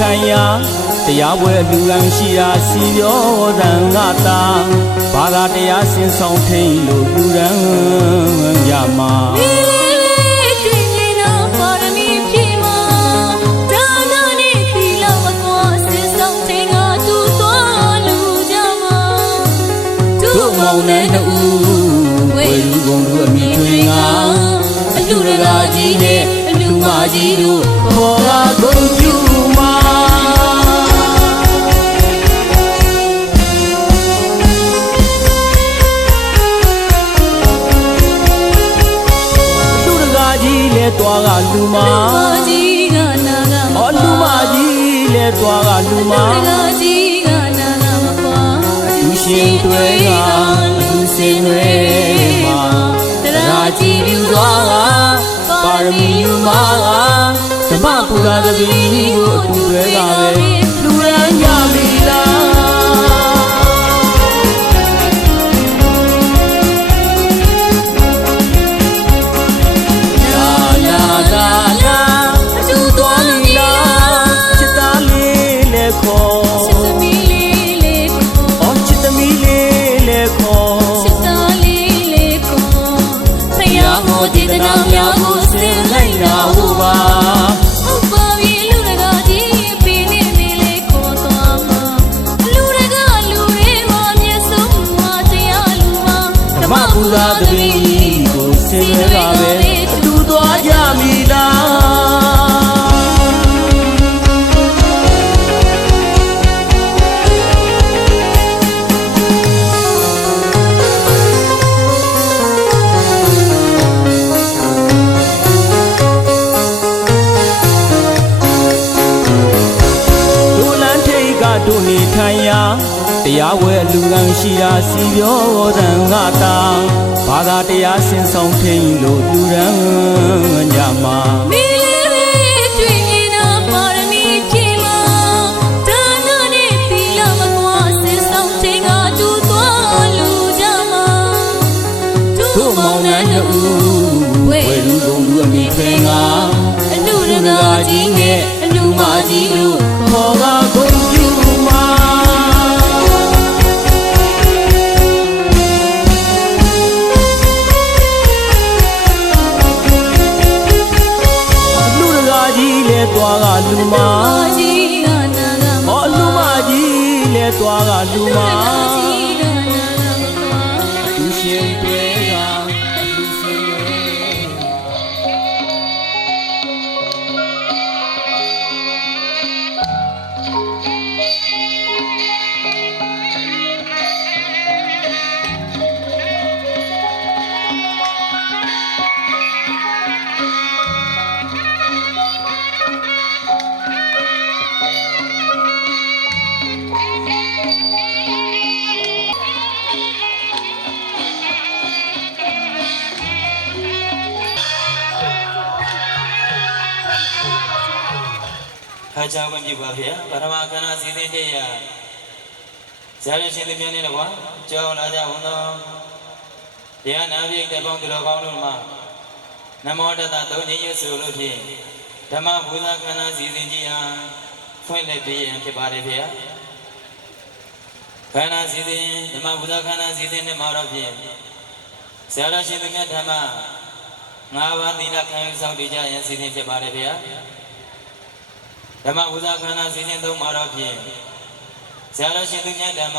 ထိုင်ရာတရားပွဲလူကံရှိရာစီရောတန်ငါတာဘာသာတရားစင်ဆောင်ထိန်လို့လူရန်ရမှာမောင်နဲ့တူဝေလူကုန်တို့အမိထွေငါအလူတကာကြီးနဲ့အလူမကြီးတို့ခေါ်လာကုန်ကျူမာလူတကာကြီးလဲတွားကလူမကြီးကနာကမအော်လူမကြီးလဲတွားကလူမလူတကာကြီးကနာကမကွာလူရှင်တွေကလူစင်တွေမှာတရားကြည်ပြုသွားကပါရမီယူမှာကဓမ္မပူဇာတပည့်ကိုအတူတွေကပဲလူရန်ကြပြီလားပူဇာတပည့်ကိုစင်ရကပဲတူသွားကြမိလားလူလန်းထိတ်ကတို့နေထိုင်ရာတရားဝဲလူကံရှိရာစီပြောတန်ငါတာဘာသာတရားစင်ဆောင်ထိန်လို့လူရန်ညမှာမီလေးတွေ့ရင်တော့ပါရမီဖြည့်မှာဒါနနဲ့သီလမကွာစင်ဆောင်ထိန်ကတူသွားလူကြမှာတို့မောင်နှံတူဝဲလူကုန်လူအမိထွေငါအလူတကာကြီးနဲ့အလူမကြီးတို့ခေါ်ကကုန်ကျူမှာတွားကလူမကြီးကနာကမအော်လူမကြီးလဲတွားကလူမသူရှင်တွေကလူစင်တွေခါချောင်းမပြပါဗျာပထမခန္ဓာစီစဉ်တဲ့ရဇာရရှင်သူများနဲ့ကွာကြောင်းလာကြဝန်တော်တရားနာပြည့်တဲ့ပေါင်းသူတော်ကောင်းတို့မှာနမောတတသုံးခြင်းရဆိုလို့ဖြင့်ဓမ္မဘုရားခန္ဓာစီစဉ်ကြီးဟာဖွင့်လက်ပြရင်ဖြစ်ပါတယ်ဗျာခန္ဓာစီစဉ်ဓမ္မဘုရားခန္ဓာစီစဉ်နဲ့မှာတော့ဖြင့်ဇာရရှင်သူများဓမ္မ၅ပါးသီလခံယူဆောင်တည်ကြရင်စီစဉ်ဖြစ်ပါတယ်ဗျာဓမ္မဥဇာခန္ဓာစီစဉ်သုံးမှာတော့ဖြင့်ဆရာတော်ရှင်သူများဓမ္မ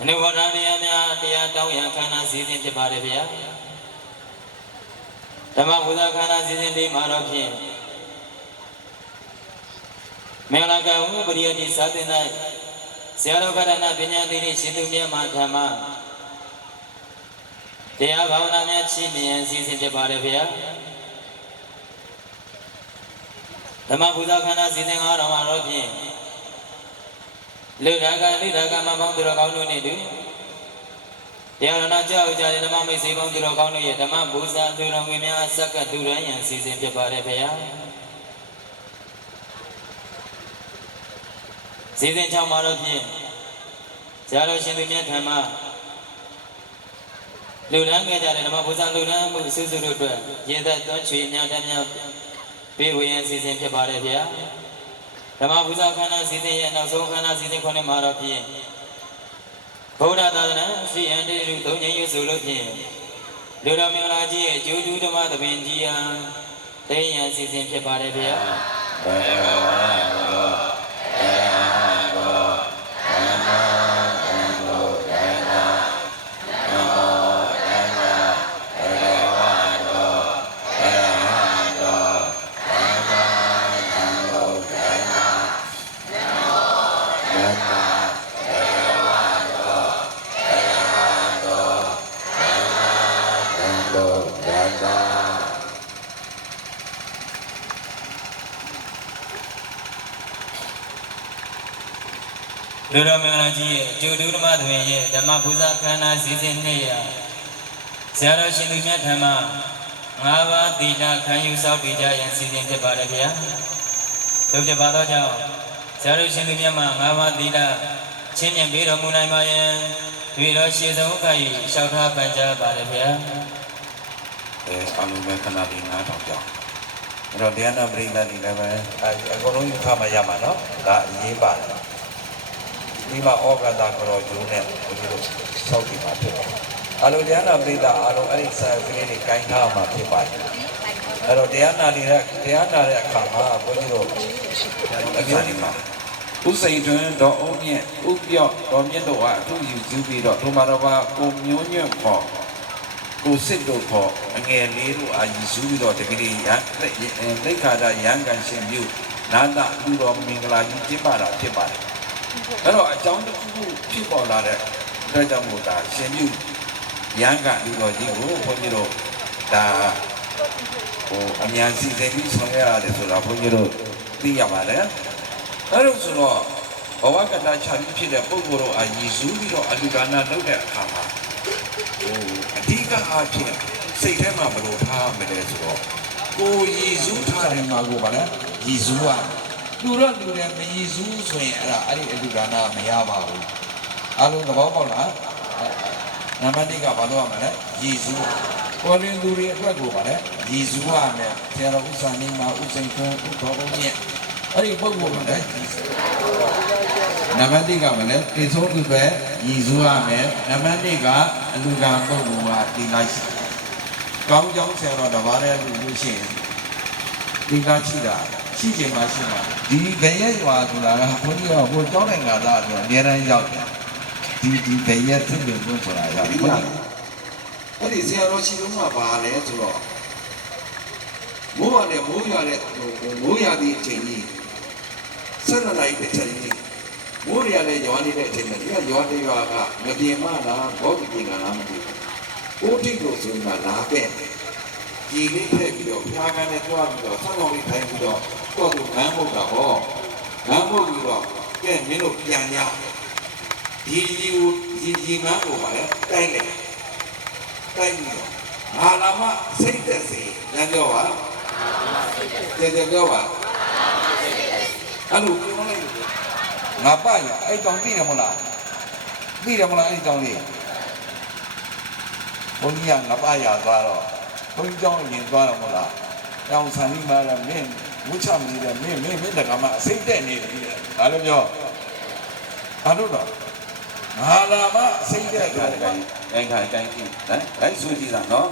အနုဘောဓတရားများတရားတောင်းရန်ခန္ဓာစီစဉ်ဖြစ်ပါတယ်ဗျာဓမ္မဥဇာခန္ဓာစီစဉ်လေးမှာတော့ဖြင့်မင်္ဂလာကံဥပရိယတိသာသနာဆရာတော်ကရဏပညာသီရိရှင်သူများမှာဓမ္မတရားဘာဝနာများချီးမြှင့်စီစဉ်ဖြစ်ပါတယ်ဗျာဓမ္မပူဇာခန္ဓာစီစဉ်အားတော်မှာတော့ဖြင့်လူဒါကလိဒါကမပေါင်းသူတော်ကောင်းတို့နဲ့တူတရားနာကြောက်ကြတဲ့ဓမ္မမိတ်ဆွေပေါင်းသူတော်ကောင်းတို့ရဲ့ဓမ္မပူဇာသူတော်ငယ်များဆက်ကတူရန်ရန်စီစဉ်ဖြစ်ပါတယ်ဗျာစီစဉ်ချောင်းမှာတော့ဖြင့်ဇာတော်ရှင်သူမြတ်ဓမ္မလူရန်ခဲ့ကြတဲ့ဓမ္မပူဇာလူရန်မှုစုစုတို့အတွက်ရေသက်သွန်းချွေများတမ်းများ ပေးဝေရင်စီစဉ်ဖြစ်ပါတယ်ဗျာဓမ္မပူဇာခန္ဓာစီစဉ်ရဲ့နောက်ဆုံးခန္ဓာစီစဉ်ခွင့်မှာတော့ဖြင့်ဘုရားသာသနာစီအန်တေရုသုံးခြင်းရွဆိုလို့ဖြင့်လူတော်မင်္ဂလာကြီးရဲ့အကျိုးတူဓမ္မသဘင်ကြီးဟာတိယံစီစဉ်ဖြစ်ပါတယ်ဗျာလူတော်မင်္ဂလာကြီးရဲ့အကျိုးတူဓမ္မသဘင်ရဲ့ဓမ္မပူဇာခန္ဓာစီစဉ်နေရဆရာတော်ရှင်သူမြတ်ထံမှာ၅ပါးသီလခံယူစောင့်တည်ကြရန်စီစဉ်ဖြစ်ပါတယ်ဗျာတို့ဖြစ်ပါတော့ကြောင့်ဆရာတော်ရှင်သူမြတ်မှာ၅ပါးသီလချင်းမြတ်ပေးတော်မူနိုင်ပါယံတွေ့တော်ရှေဆုံးအခါ၏လျှောက်ထားပန်ကြားပါတယ်ဗျာအလုံးမဲ့ခဏလေးနားထောင်ကြအောင်အဲ့တော့တရားနာပရိသတ်တွေလည်းပဲအကုန်လုံးယူခမှရမှာနော်ဒါအရေးပါတယ်ဒီမှာဩဃတာကြောကျိုးနဲ့ဘုရားတို့စောင့်ကြည့်ပါဖြစ်ပါတယ်အလုံးတရားနာပရိသတ်အလုံးအဲ့ဒီစာကလေးတွေကိုင်းထားမှာဖြစ်ပါတယ်အဲ့တော့တရားနာတဲ့အခါမှာဘုန်းကြီးတို့အမျိုးဒီမှာဥစိန်တွင်တော်အုံးမြင့်ဥပြော့တော်မြင့်တို့ကအထူးယူစုပြီးတော့ဒုမာတော်ဘာကိုမျိုးညွန့်ခေါ်ကိုစစ်တို့ခေါ်အငယ်လေးတို့အာယူစုပြီးတော့တကယ်ရန်သိက္ခာဒရန်ကန်ရှင်ပြုနာတာလူတော်မင်္ဂလာကြီးကျင်းပတာဖြစ်ပါတယ်အဲ့တော့အကြောင်းတစ်ခုခုဖြစ်ပေါ်လာတဲ့အတွက်ကြောင့်မို့ဒါရှင်ပြုရန်ကန်လူတော်ကြီးကိုဘုန်းကြီးတို့ဒါအမြန်စီစဉ်ပြီးဆောင်ရွက်ရတယ်ဆိုတာဘုန်းကြီးတို့သိရပါတယ်အဲ့လိုဆိုတော့ဘဝကတာချပြီးဖြစ်တဲ့ပုဂ္ဂိုလ်တို့အာရည်စူးပြီးတော့အလူဒါနလုပ်တဲ့အခါမှာအဓိကအားဖြင့်စိတ်ထဲမှာဘယ်လိုထားမလဲဆိုတော့ကိုရည်စူးထားတဲ့မှာကိုဗါလဲရည်စူးကလူတော့လူတယ်မရည်စူးဆိုရင်အဲ့ဒီအလူဒါနမရပါဘူးအလုံးသဘောပေါက်လားနံပါတ်1ကဘာလို့ရမလဲရည်စူးပေါ်ရင်လူတွေအတွက်ကိုဗါလဲရည်စူးရမယ်ဆရာတော်ဥစ္စာနေမှာဥစိန်ခွန်းဥတော်ဘုံမြင့်အဲ့ဒီပုဂ္ဂိုလ်ကလည်းနံပါတ်1ကမလဲတေဆုံးသူပဲရည်စူးရမယ်နံပါတ်2ကအလူကံပုဂ္ဂိုလ်ကဒီလိုက်ကောင်းကြောင်းဆရာတော်တပါးတဲ့လူလို့ရှိရင်ဒီကရှိတာရှိခြင်းမရှိမှာဒီဘယ်ရဲ့ရွာဆိုတာကဘုန်းကြီးကဟိုကျောင်းနိုင်ငံသားဆိုအများအားရောက်တယ်ဒီဘယ်ရဲ့သူ့လူမျိုးဆိုတာရောက်တယ်အဲ့ဒီဆရာတော်ရှိလုံးကပါလဲဆိုတော့မိုးရတဲ့မိုးရတဲ့မိုးရသည့်အချိန်ကြီး12နိုင်တစ်ချိန်ကြီးမိုးရလည်းရွာနေတဲ့အချိန်မှာဒီကရွာတရွာကမပြေမလားဘောဓိပင်ကလားမသိဘူးဦးထိပ်လို့ဆိုရင်လာခဲ့ဒီလေးထည့်ပြီးတော့ဖျားကန်းနဲ့တွားပြီးတော့ဆောင်းတော်လေးထိုင်ပြီးတော့တော့သူငန်းမုတ်တာဟောငန်းမုတ်ပြီးတော့ကဲမင်းတို့ပြန်ရဒီငန်းကိုပါလေတိုက်လိုက်တိုက်ပြီးတော့ငါလာမစိတ်သက်စေလမ်းပြောပါကျေပြောပါအဲ့လိုပြောလိုက်ငါပရအဲ့တောင်သိတယ်မလားသိတယ်မလားအဲ့တောင်လေးဘုန်းကြီးကငါပရသွားတော့ဘုန်းကြီးကျောင်းရင်သွားတော့မလားတောင်ဆန်ကြီးမှာတော့မင်းဝှချမနေတယ်မင်းတကမှအစိမ့်တက်နေတယ်ဘာလို့ပြောဘာလို့တော့ငါလာမအစိမ့်တက်တယ်တိုင်းခိုင်တိုင်းကြည့်နော်အဲ့ဆိုကြည့်တာနော်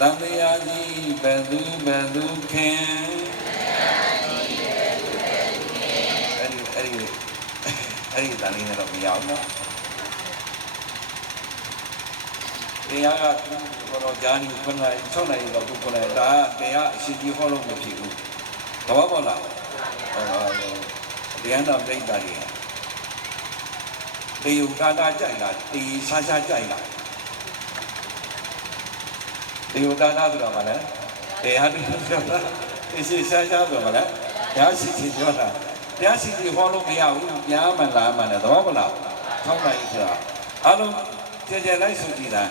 တန်တရားကြီးဘယ်သူခင်အဲ့ဒီတန်လေးနဲ့တော့မရအောင်နော်တရားကတော့ဂျာနီခွန်းလိုက်6နိုင်တော့ကိုလိုက်ဒါတရားအရှိကြီးဟောလို့မဖြစ်ဘူးသဘောပေါက်လားတရားတော်ပြိတ္တာတွေတေယုကာတာကြိုက်လားတေရှားကြိုက်လားတေယုကာတာဆိုတာကလည်းတရားတွေပြောတာတေရှားဆိုတာကလည်းတရားရှိရှိပြောတာတရားရှိရှိဟောလို့မရဘူးပြန်မှလာမှလည်းသဘောပေါက်လား6နိုင်ဆိုတာအားလုံးကြဲလိုက်ဆိုကြည့်တာ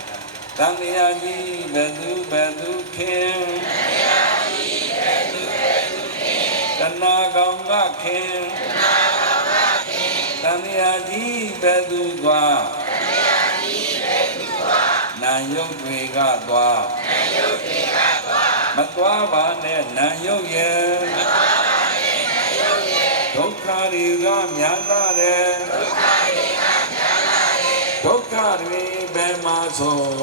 တန်တရားကြီးဘယ်သူခင်တဏှာကောင်ကခင်တန်တရားကြီးဘယ်သူသွားနာယုတ်တွေကသွားမသွား သွားပါနဲ့နံရုပ်ရဲ့ဒုက္ခတွေကများလာတယ်ဒုက္ခတွေဘယ်မှာဆုံး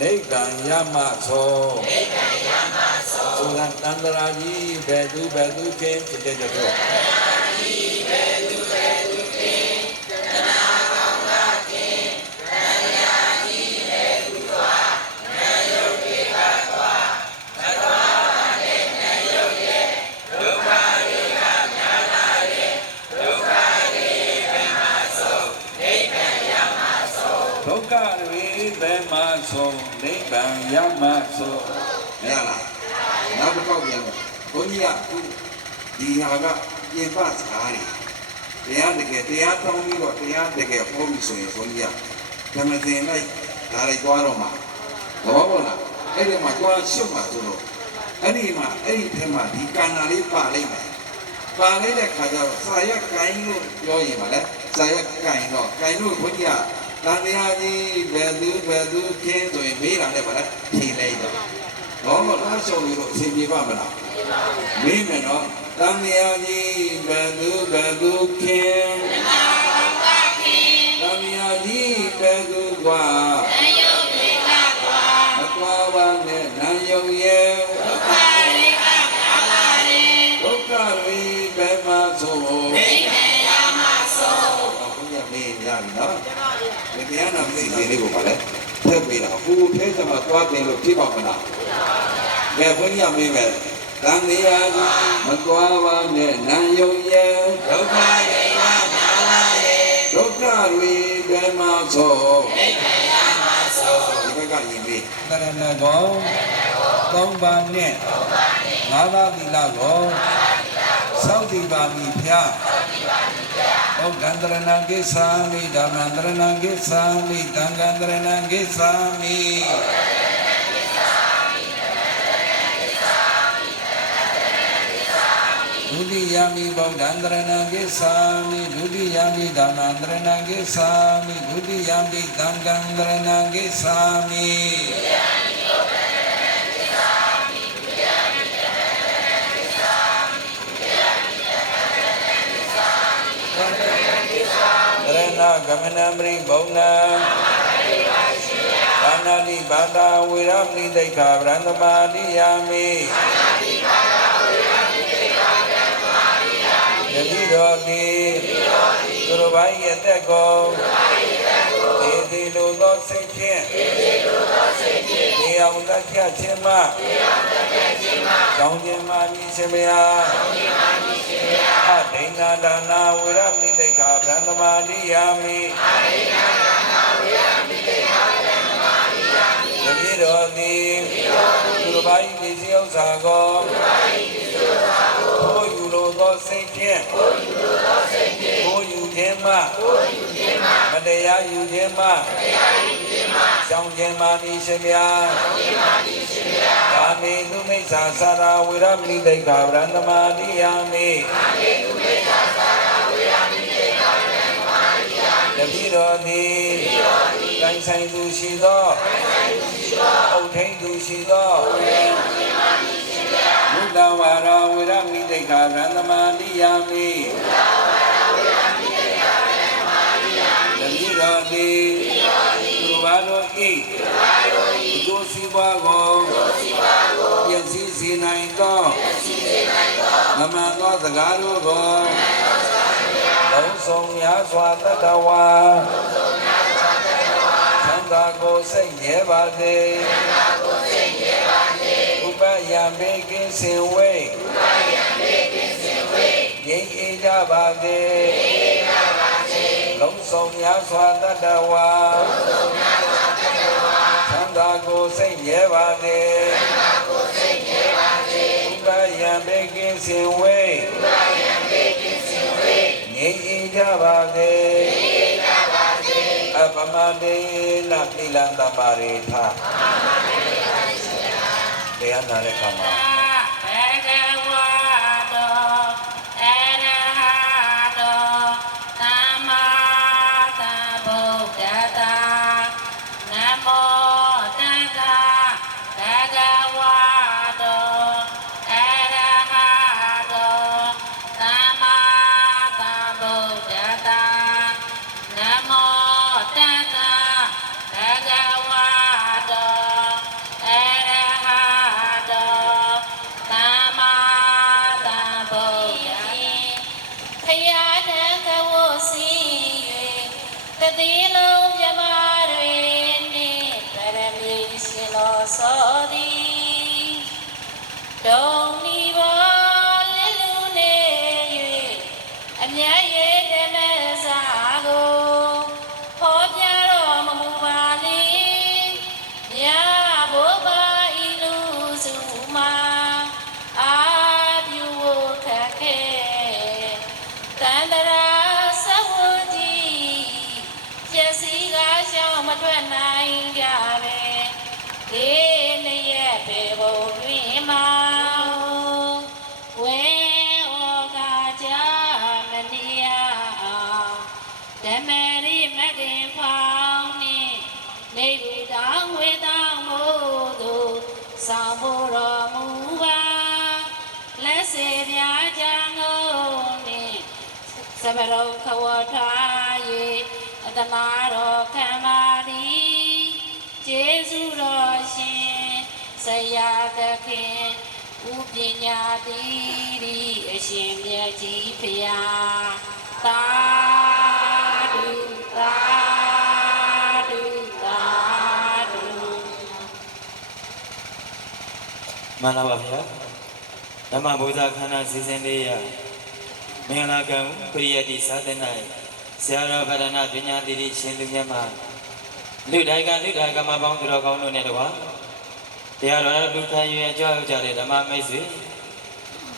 နိဗ္ဗာန်ရမှဆုံးဆိုတာတန္တရာကြီးဘယ်သူခင်းဖြစ်တဲ့ကြောင့်ဒုက္ခတွေဘယ်မှာဆုံးနိဗ္ဗာန်ရမှဆုံးမရလားနောက်တစ်ခေါက်ပြန်ဘုန်းကြီးကဒီဟာကပြင်ပစကားတွေတရားတကယ်တရားတောင်းပြီးတော့တရားတကယ်ဟောပြီးဆိုရင်ဘုန်းကြီးကဓမ္မသင်လိုက်ဒါလိုက်သွားတော့မှာဘောဘောလားအဲ့ဒီမှာသွားရှုပ်မှာဆိုတော့အဲ့ဒီထဲမှာဒီကန္နာလေးပါလိုက်မယ်ပါလိုက်တဲ့ခါကျတော့စာရက်ကိုင်းလို့ပြောရင်ပါလေစာရက်ကိုင်းတော့ဘုန်းကြီးကတန်တရားကြီးဘယ်သူခင်းဆိုရင်မေးတာနဲ့ပါလေဖြေလိုက်တော့ဘောဘောလားရှုပ်လို့အဆင်ပြေပါမလားမေးမယ်နော်တန်တရားကြီးဘယ်သူခင်းတန်တရားကြီးဘယ်သူကွာမကွာပါနဲ့နံယုံရဲ့ဒုက္ခတွေဘယ်မှာဆုံးနိဗ္ဗာန်ရမှာဆုံးဘုရားမေးရပြီနော်ဒီတရားနာသိသေးလေးကိုပါလေထည့်ပေးတာအခုထဲကျမှသွားတင်လို့ဖြစ်ပါမလားဘယ်ဘုရားမေးမယ်တန်တရားကြီးမကွာပါနဲ့နံယုံရဲ့ဒုက္ခတွေများလာရဲ့ဒုက္ခတွေဘယ်မှာဆုံးနိဗ္ဗာန်ရမှာဆုံးဒီဘက်ကညီမေးတရဏဂောသုံးပါးနဲ့ငါးပါးသီလကိုစောင့်တည်ပါမည်ဖျားဩကန္တရဏကိသာမိဓမ္မန္တရဏကိသာမိသံဃန္တရဏကိသာမိဒုတိယမိဗုဒ္ဓန္တရဏကိသာမိဒုတိယမိဓမ္မန္တရဏကိသာမိဒုတိယမိသံဃန္တရဏကိသာမိရဏဂမနံပရိဘုံနံဘာနာတိဘာတာဝေရမဏိတိခာဗရန္တမာတိယာမိယတိတော်တိသူတော်ဘာ၏အသက်ကိုဒေသီလိုသောစိတ်ဖြင့်နေအောင်တတ်ဖြတ်ခြင်းမှကြောင်းခြင်းမှမြည်ခြင်းမယာအဒိဏဒါနာဝေရမဏိတိခာဗရန္တမာတိယာမိယတိတော်တိသူတော်ဘာ၏ပစ္စည်းဥစ္စာကိုဘိုးယူလိုသောစိတ်ဖြင့်ဘိုးယူခြင်းမှမတရားယူခြင်းမှကြောင်းခြင်းမှမြည်ခြင်းမယာကာမေသူမိစ္ဆာစာရာဝေရမဏိတိခာဗရန္တမာတိယာမိတတိတော်သည်ကိုင်ဆိုင်သူရှိသောအုတ်ထိန်သူရှိသောဘုဒ္ဓဝါရဝေရမဏိတိခာဗရန္တမာတိယာမိတတိတော်သည်သူဘာတို့ဤအကျိုးစီးပွားကိုပြည့်စည်စေနိုင်သောမမှန်သောစကားတို့ကိုလုံးစုံများစွာတတ္တဝါသံဃာကိုစိတ်ရဲပါစေဥပယံဘေကိစင်ဝေငြိမ်းအေးကြပါစေလုံးစုံများစွာတတ္တဝါသံဃာကိုစိတ်ရဲပါစေဥပယံဘေကိစင်ဝေငြိမ်းအေးကြပါစေအပမတေနပိလန္တပါရိထတရားနာတဲ့ခါမှာနမောတတ္တ ရှင်တော်စောသည်တုံနီဘောလင်းလူနေ၍အမြတ်ရဲ့ဓမ္မစာကိုဟောပြတော်မမူပါလေမြတ်ဘုရားဤလူစုမှာအာပြုဖို့ခက်ခဲတန်တရာသဝကြီးပျက်စီးကားရှောင်းမထွက်နိုင်ကြပဲဒီနေ့ရဲ့ပေဘုံတွင်မှာဝဲဩကာကြမနီယဓမ္မရိမဂ္ဂင်ဖောင်းနှင့်နေဘူတောင်းဝေတောင်းမို့သူဆောင်ဖို့တော်မူပါလက်စေပြာကြံကုန်နှင့်စပရုံခဝထား၍အတနာတော်ခံပါသည်ကျေးဇူးတော်ရှင်ဆရာသခင်ဥပညာတိရိအရှင်မြတ်ကြီးဖျားသာဓုသာဓုသာဓု မှန်ပါပါဗျာဓမ္မဘုရားခန္ဓာစီစဉ်လေးရမင်္ဂလာကံပရိယတိသာသနာဆရာတော်ဗရဏပညာတိရိရှင်သူမြတ်မှာလူတိုင်းကမပေါင်းသူတော်ကောင်းတို့နဲ့တကွာတရားတော်လူခံရအကြောင်းကြတဲ့ဓမ္မမိတ်ဆွေ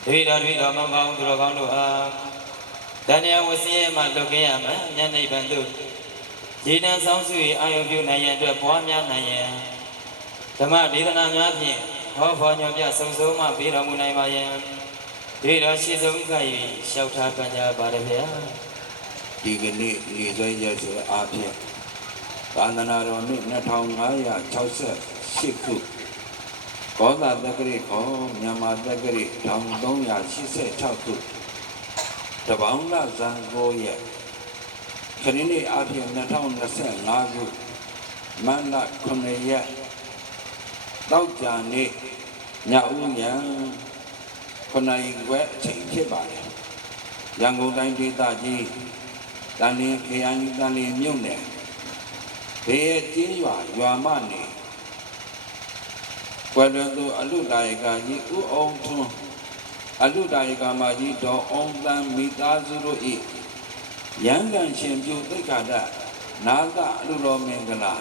ဒိဋ္ဌိတော်မပေါင်းသူတော်ကောင်းတို့အားတဏှာဝစီရဲ့မှာလွတ်ခဲ့ရမယ်ဉာဏ်နိဗ္ဗာန်သို့ရေတံဆောင်စု၏အာယုပြုနိုင်ရန်အတွက်ပွားများနိုင်ရန်ဓမ္မဒေသနာများဖြင့်ဟောဖော်ညွှန်ပြဆုံးဆုံးမှပေးတော်မူနိုင်ပါယံဒိဋ္ဌိတော်ရှိဆုံးက၍လျှောက်ထားပန်ကြပါရဗျာဒီကနေ့ရေစွဲရက်ဆိုအားဖြင့်သာသနာတော်နှစ်2568ခုကောသာတက္ကရာခေါ်မြန်မာတက္ကရာ1386ခုတပေါင်းလဇန်9ရက်ခရစ်နှစ်အားဖြင့်2025ခုမန္တ9ရက်တောက်ကြနေ့ညဦးရန်9ခွဲအချိန်ဖြစ်ပါတယ်ရန်ကုန်တိုင်းဒေသကြီးတန်လင်းခရိုင်တန်လင်းမြို့နယ်ဘေးကျေးရွာမနေကွယ်လွန်သူအလုဒါယကကြီးဦးအောင်ထွန်းအလုဒါယကမကြီးဒေါ်အောင်သန်းမိသားစုတို့၏ရန်ကန်ရှင်ပြုသိက္ခာဒနာသအလုတော်မင်္ဂလာ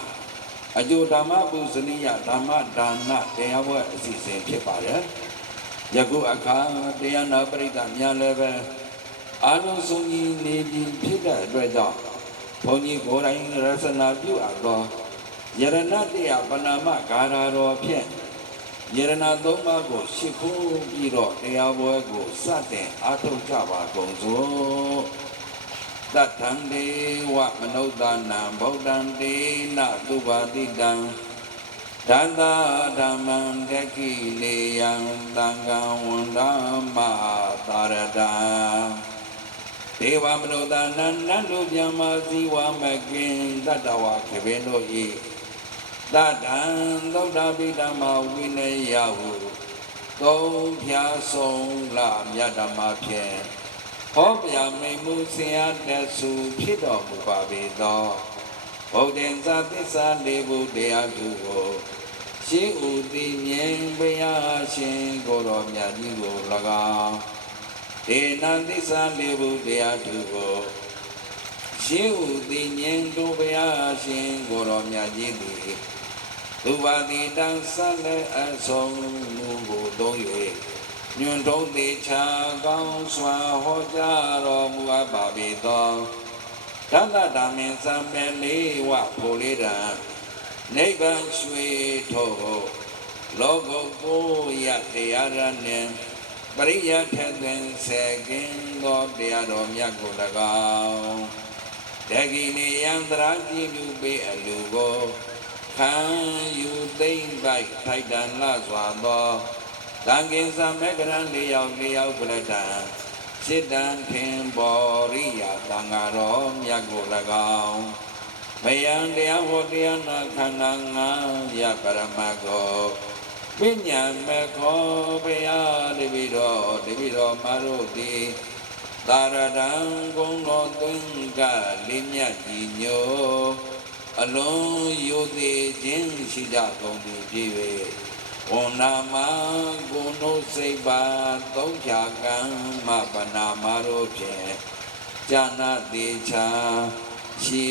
အကျိုးဓမ္မပုစနိယဓမ္မဒါနတရားပွဲအစီအစဉ်ဖြစ်ပါတယ်ယခုအခါတရားနာပရိသတ်များလည်းပဲအာလုံးစုံကြီးနေပြီးဖြစ်တဲ့အတွက်ကြောင့်ဘုန်းကြီးကိုယ်တိုင်ရသနာပြုအပ်သောယရဏတရားပဏာမဂါရာတော်ဖြင့်ယရဏသုံးပါးကိုရှစ်ခုပြီးတော့တရားပွဲကိုစတင်အားထုတ်ကြပါကုန်စို့တတ္ထံဒေဝမနုဿာနံဗုဒ္ဓံတေနသုဘာတိတံဒန္တာဓမ္မံတက္ခိနေယံသံဃံဝန္ဒမသာရတံဒေဝမနုဿာနံနန္တုဗျမဇီဝမကိဉ္တတဝခေဘေတို့ဤတတံသုဒ္ဓပိဓမ္မဝိနယဟုသုံးဖြာဆုံးလာမြတ်ဓမ္မဖြင့်ဟောပြမိန်မှုဆင်အားတက်စုဖြစ်တော်မူပါပေသောဗုဒ္ဓံသစ္စာလေးဘုတရားသူကိုရှင်းဥသိမြင်ဘုရားရှင်ကိုယ်တော်မြတ်ကြီးကို၎င်းဒေနသစ္စာလေးဘုတရားသူကိုရှင်းဥသိမြင်တို့ဘုရားရှင်ကိုယ်တော်မြတ်ကြီးသည်သူပါတိတံသလည်းအဆုံးမူကိုသုံး၍ညွန်တုံးသေးချာကောင်းစွာဟောကြားတော်မူအပ်ပါပေသောဓမ္မတာမင်စံပဲလေးဝဖို့လေးတံနိဗ္ဗာန်ရွှေထုတ်လောကုတ်ကိုရတရားရနှင့်ပရိယထသွင်စေကင်းသောတရားတော်မြတ်ကို၎င်းတက္ကိနေယံသရာကြည်ပြုပေအလူကိုခံယူသိမ့်ပိုက်ထိုက်တန်လှစွာသောသံဃင်္စမေကရံ၄ယောက်ပလတံစိတံခင်ဘောရိယသံဃာတော်မြတ်ကို၎င်းမယံတရားဟောတရားနာခန္ဓာ၅ရပရမတ်ကိုပညာမေခောဘုရားတပိတော်မတို့သည်သာရတံဂုံတော်သွင်းကလေးမြတ်ကြီးညို အလုံးယိုသေးခြင်းရှိကြကုန်သည်ဖြစ်၍ဝန္နာမကိုယ်နှုတ်စိတ်ပါသုံးဖြာကံမပနာမတို့ဖြင့်ဉာဏသေးချာရှိ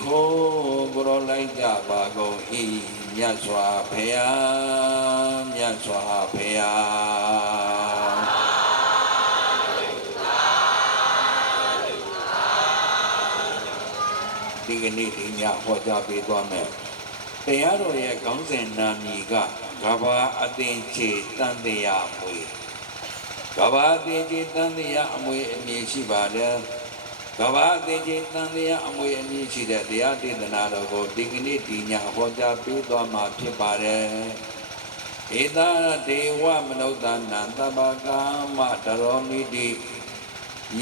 ခိုးကြလိုက်ကြပါကုန်၏မြတ်စွာဘုရားမြတ်စွာဘုရားဒီကနေ့ဒီညဟောကြားပေးသွားမယ်တရားတော်ရဲ့ခေါင်းစဉ်နာမည်ကကဘာအသင်္ချေတန်တရားမွေကဘာအသင်္ချေတန်တရားအမွေအမည်ရှိပါတယ်ကဘာအသင်္ချေတန်တရားအမွေအမည်ရှိတဲ့တရားဒေသနာတော်ကိုဒီကနေ့ဒီညဟောကြားပေးသွားမှာဖြစ်ပါတယ်ဧတာဒေဝမနုဿာနံသဗ္ဗကာမတရောမိတိ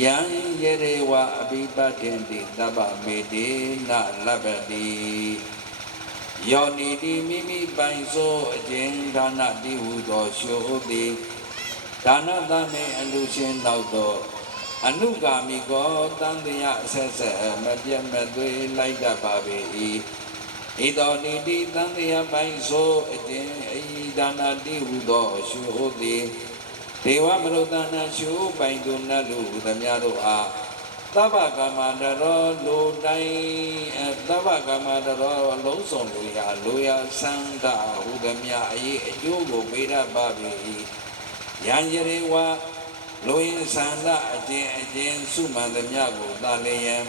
ယံယေရေဝအဘိပတ္တင်တိသဗ္ဗမေတိနလဗ္ဗတိယောနိတိမိမိပိုင်စိုးအကျဉ်ဌာနတိဟုသောရှုသည်ဒါနသမေအလူရှင်နောက်သောအနုဂါမိကောတန်တရားအဆက်ဆက်မပြတ်မသွေလိုက်တတ်ပါပေ၏ဣတောနိတိတန်တရားပိုင်စိုးအကျဉ်အဤဒါနတိဟုသောရှုသည်ဒေဝမနုဿာနရှုပိုင်သူနတ်လူသမျှတို့အားသဗ္ဗကာမတရောလူတိုင်းသဗ္ဗကာမတရောအလုံးစုံလူရာစံတာဟုသမျှအရေးအကျိုးကိုပေးတတ်ပါပြီယံယရေဝလူရင်းစံတာအကျဉ်စုမှန်သမျှကိုသာလျင်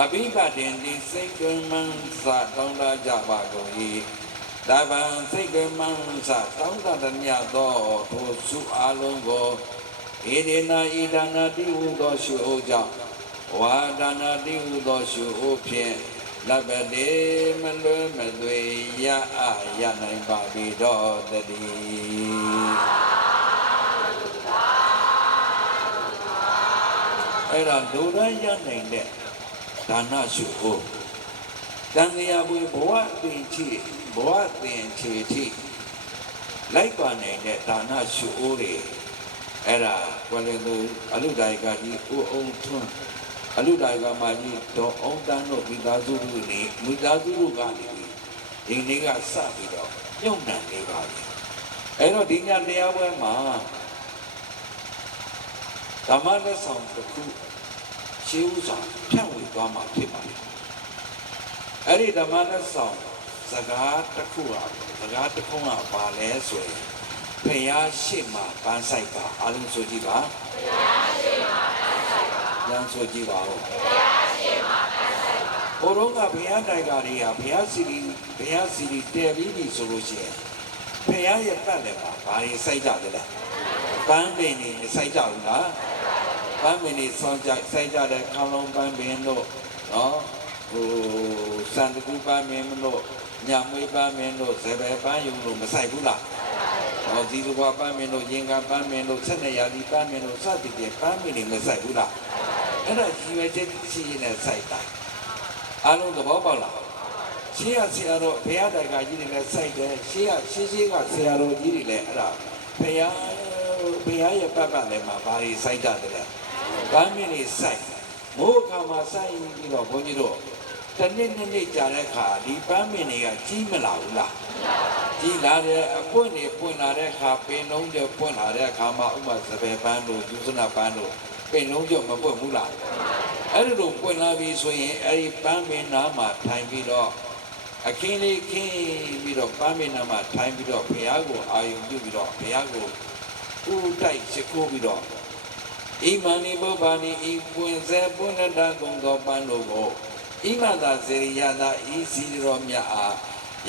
အဘိပတင်ဒီစိတ်ကမှန်စာတောင်းတကြပါကုန်၏တပံစိတ်ကမှန်စာတောင်းတသမျှသောထိုစုအလုံးကိုဣဒေနာဣဒါနာတိဟုသောရှုအိုးကြောင့်ဝါဒါနာတိဟုသောရှုအိုးဖြင့်လဗ္ဗတေမလွဲမသွေရရနိုင်ပါပြီတော့တည်းအဲ့ဒါလူတိုင်းရနိုင်တဲ့ဒါနရှုအိုးတန်တရားပွေဘဝသင်ချီဘဝသင်ချီထိလိုက်ပါနိုင်တဲ့ဒါနရှုအိုးတွေအဲ့ဒါကွယ်လွန်သူအလုဒါယကကြီးဦးအောင်ထွန်းအလုဒါယကမကြီးဒေါ်အောင်တန်းတို့မိသားစုတို့ကနေမိသားစုတို့ကနေဒီနေ့ကစပြီးတော့ညှို့နှံနေပါပြီအဲ့တော့ဒီညတရားပွဲမှာဓမ္မလက်ဆောင်တစ်ခုရှင်းဥစွာဖြန့်ဝေသွားမှာဖြစ်ပါတယ်အဲ့ဒီဓမ္မလက်ဆောင်စကားတစ်ခုကပါလဲဆိုရင်ဘုရားရှိမှပန်းဆိုင်ပါအလုံးဆိုကြည့်ပါဘုရားရှိမှပန်းဆိုင်ပါဉာဏ်ဆိုကြည့်ပါဦးဘုရားရှိမှပန်းဆိုင်ပါဘုရောကဘုရားတိုင်ကားတွေကဘုရားစီရီတည်ပြီးပြီဆိုလို့ရှိရင်ဘုရားရဲ့ပတ်လည်းပါဘာတွေစိုက်ကြတယ်လဲပန်းပင်တွေစိုက်ကြဘူးလားပန်းပင်တွေဆောင်းကြစိုက်ကြတဲ့ခေါင်းလုံးပန်းပင်တို့နော်စံတကူပန်းပင်တို့ညမွေးပန်းပင်တို့ဇေဘယ်ပန်းယုံတို့မစိုက်ဘူးလားဒီလိုကပန်းမင်းတို့ရင်ကပန်းမင်းတို့ဆက်နေရသည်ပန်းမင်းတို့စသည်ဖြင့်ပန်းမင်းတွေမဆိုင်ဘူးလားအဲ့ဒါကြီးပဲချက်ရှိနေဆိုင်တာအားလုံးသဘောပေါက်လားရှေးကဆရာတော်ဘုရားတိုင်ကကြီးတွေလည်းစိုက်တယ်ရှေးကဆရာတော်ကြီးတွေလည်းအဲ့ဒါဘုရားရဲ့ပတ်လည်းမှာဘာတွေစိုက်ကြတယ်လဲပန်းမင်းတွေစိုက်မိုးအခါမှာစိုက်ပြီးတော့ဘုန်းကြီးတို့တနေ့ကြာတဲ့အခါဒီပန်းမင်းတွေကကြီးမလာဘူးလားကြီးလာတဲ့အပွင့်တွေပွင့်လာတဲ့အခါပင်လုံးတွေပွင့်လာတဲ့အခါမှာဥပမာစပယ်ပန်းတို့ဒုစနာပန်းတို့ပင်လုံးကျော်မပွင့်ဘူးလားအဲ့ဒီလိုပွင့်လာပြီဆိုရင်အဲ့ဒီပန်းမင်းနားမှာထိုင်ပြီးတော့အခင်းလေးခင်းပြီးတော့ပန်းမင်းနားမှာထိုင်ပြီးတော့ဘုရားကိုအာယုံပြုပြီးတော့ဘုရားကိုဥတိုက်ရှိခိုးပြီးတော့ဣမန္နိဘောဘာနိဤပွင့်စေပွင့်တတ်ကုန်သောပန်းတို့ကိုဣမသာစေရိယသာဤစီရောမြတ်အား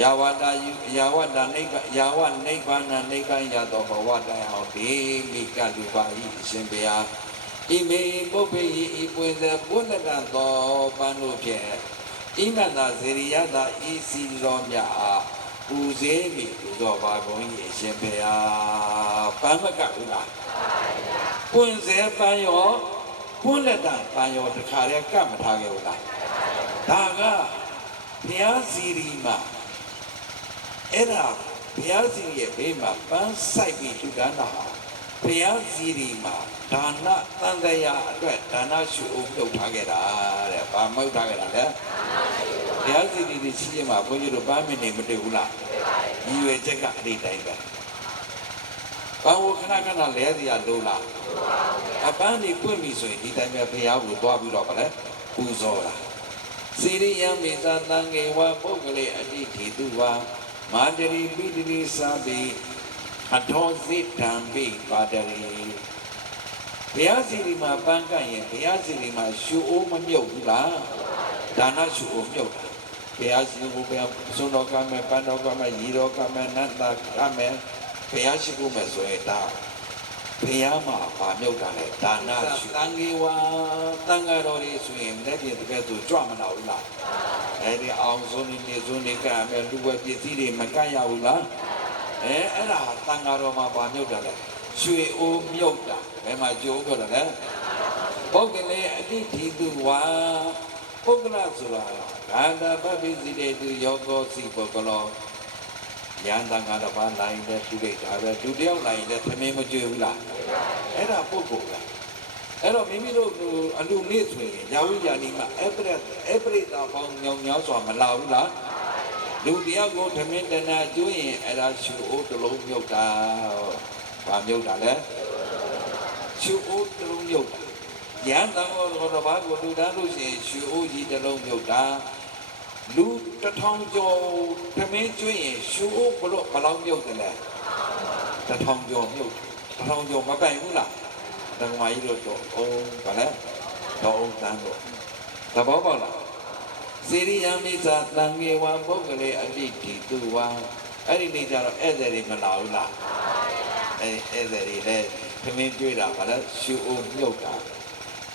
ယာဝတနိဗ္ဗာန်နိဗ္ဗာန်ရသောဘဝတိုင်အောင်ဒီမိကတုပါဤအရှင်ဘုရားဣမေပုပ္ပေဤပွင့်စေပွင့်တတ်သောပန်းတို့ဖြင့်ဣမသာစေရိယသာဤစီရောမြတ်အားပူဇေမိပူဇော်ပါကုန်၏အရှင်ဘုရားပန်းမကဘူးလားပွင့်စေပန်းရောပွင့်လက်တံပန်းရောတခါတည်းကပ်မထားခဲ့ဘူးလားဒါကဘုရားစီရီမှာအဲ့ဒါဘုရားစီရီရဲ့ဘေးမှာပန်းဆိုင်ပြီးထူတာဟာဘုရားစီရီမှာဒါနသံဃာအတွက်ဒါနရှုအုပ်ပြုတ်ထားခဲ့တာတဲ့။ဘာမဟုတ်ထားခဲ့တာလဲ။ ဘုရားစီတီရှိရမှာဘုန်းကြီးတို့ပန်းမင်းနေမတွေ့ဘူးလားညီရွယ်ချက်ကအလေးတိုင်းပဲဘာလို့ခဏခဏလဲစရာလိုလားအပန်းနေပွင့်ပြီဆိုရင်ဒီတိုင်းပဲဘုရားကိုတွားပြီးတော့ဗလဲပူဇော်တာစီရိယမေသာတံငေဝပုဂ္ဂလေအတိထေတုဝါမာတရီပိတိရိသာပိအထောစိတံပိပါတရီဘုရားစီရီမှာပန်းကန့်ရင်ဘုရားစီရီမှာရှူအိုးမမြုပ်ဘူးလားဒါနရှူအိုးမြုပ်တာဘုရားစီကိုဘုရားစွန်တော်ကမယ်ပန်းတော်ကမယ်ရီတော်ကမယ်နတ်သားကမယ်ဘုရားရှိခိုးမယ်ဆိုရင်ဒါဘုရားမှာဗာမြုပ်တာလေဒါနရှူတန်ကေဝါတန်ဃာတော်တွေဆိုရင်လက်ပြတကယ်ဆိုကြွမနာဘူးလားအဲဒီအောင်စုံနေစုံနေကမယ်လူဝဲပစ္စည်းတွေမကန့်ရဘူးလားအဲ့ဒါတန်ဃာတော်မှာဗာမြုပ်တာလေရွှေအိုးမြုပ်တာဘယ်မှာကြိုးပြောတယ်လဲပုဂ္ဂလေအတိတိတုဝါပုဂ္ဂလဆိုတာဂန္ဓပပိစိတေတုယောဂောစီပုဂ္ဂလောယန္တန်ကတော့ဘာလိုက်တဲ့သူတွေဒါပဲသူတယောက်လိုက်တဲ့သမင်းမကြွဘူးလားအဲ့ဒါပုဂ္ဂိုလ်ကအဲ့တော့မိမိတို့အလူနေ့ဆိုရင်ယာဝိယာနီမှာအပရိတာပေါင်းညောင်ညောင်းစွာမလာဘူးလားလူတယောက်ကိုသမင်းတဏကျွရင်အဲ့ဒါရှူအိုးတစ်လုံးမြုပ်တာဘာမြုပ်တာလဲရှူအိုးတစ်လုံးမြုပ်တာယန္တန်ကတော့ဘာကိုလူတန်းလို့ရှိရင်ရှူအိုးကြီးတစ်လုံးမြုပ်တာလူ1000ကျော်သမင်းကျွရင်ရှူအိုးဘလောက်မြုပ်တယ်လဲ1000ကျော်မြုပ်1000ကျော်မပိုင်ဘူးလားတက္ကမကြီးတို့အောင်ဗလဲတော့အောင်တန်းတော့သဘောပေါက်လားစေရိယမိစ္ဆာတံငေဝပုဂ္ဂလေအတိတိတုဝါအဲ့ဒီနေ့ကျတော့ဧည့်သည်တွေမလာဘူးလားဧည့်သည်တွေလည်းသမင်းကျွေးတာဗလဲရှူအိုးမြုပ်တာ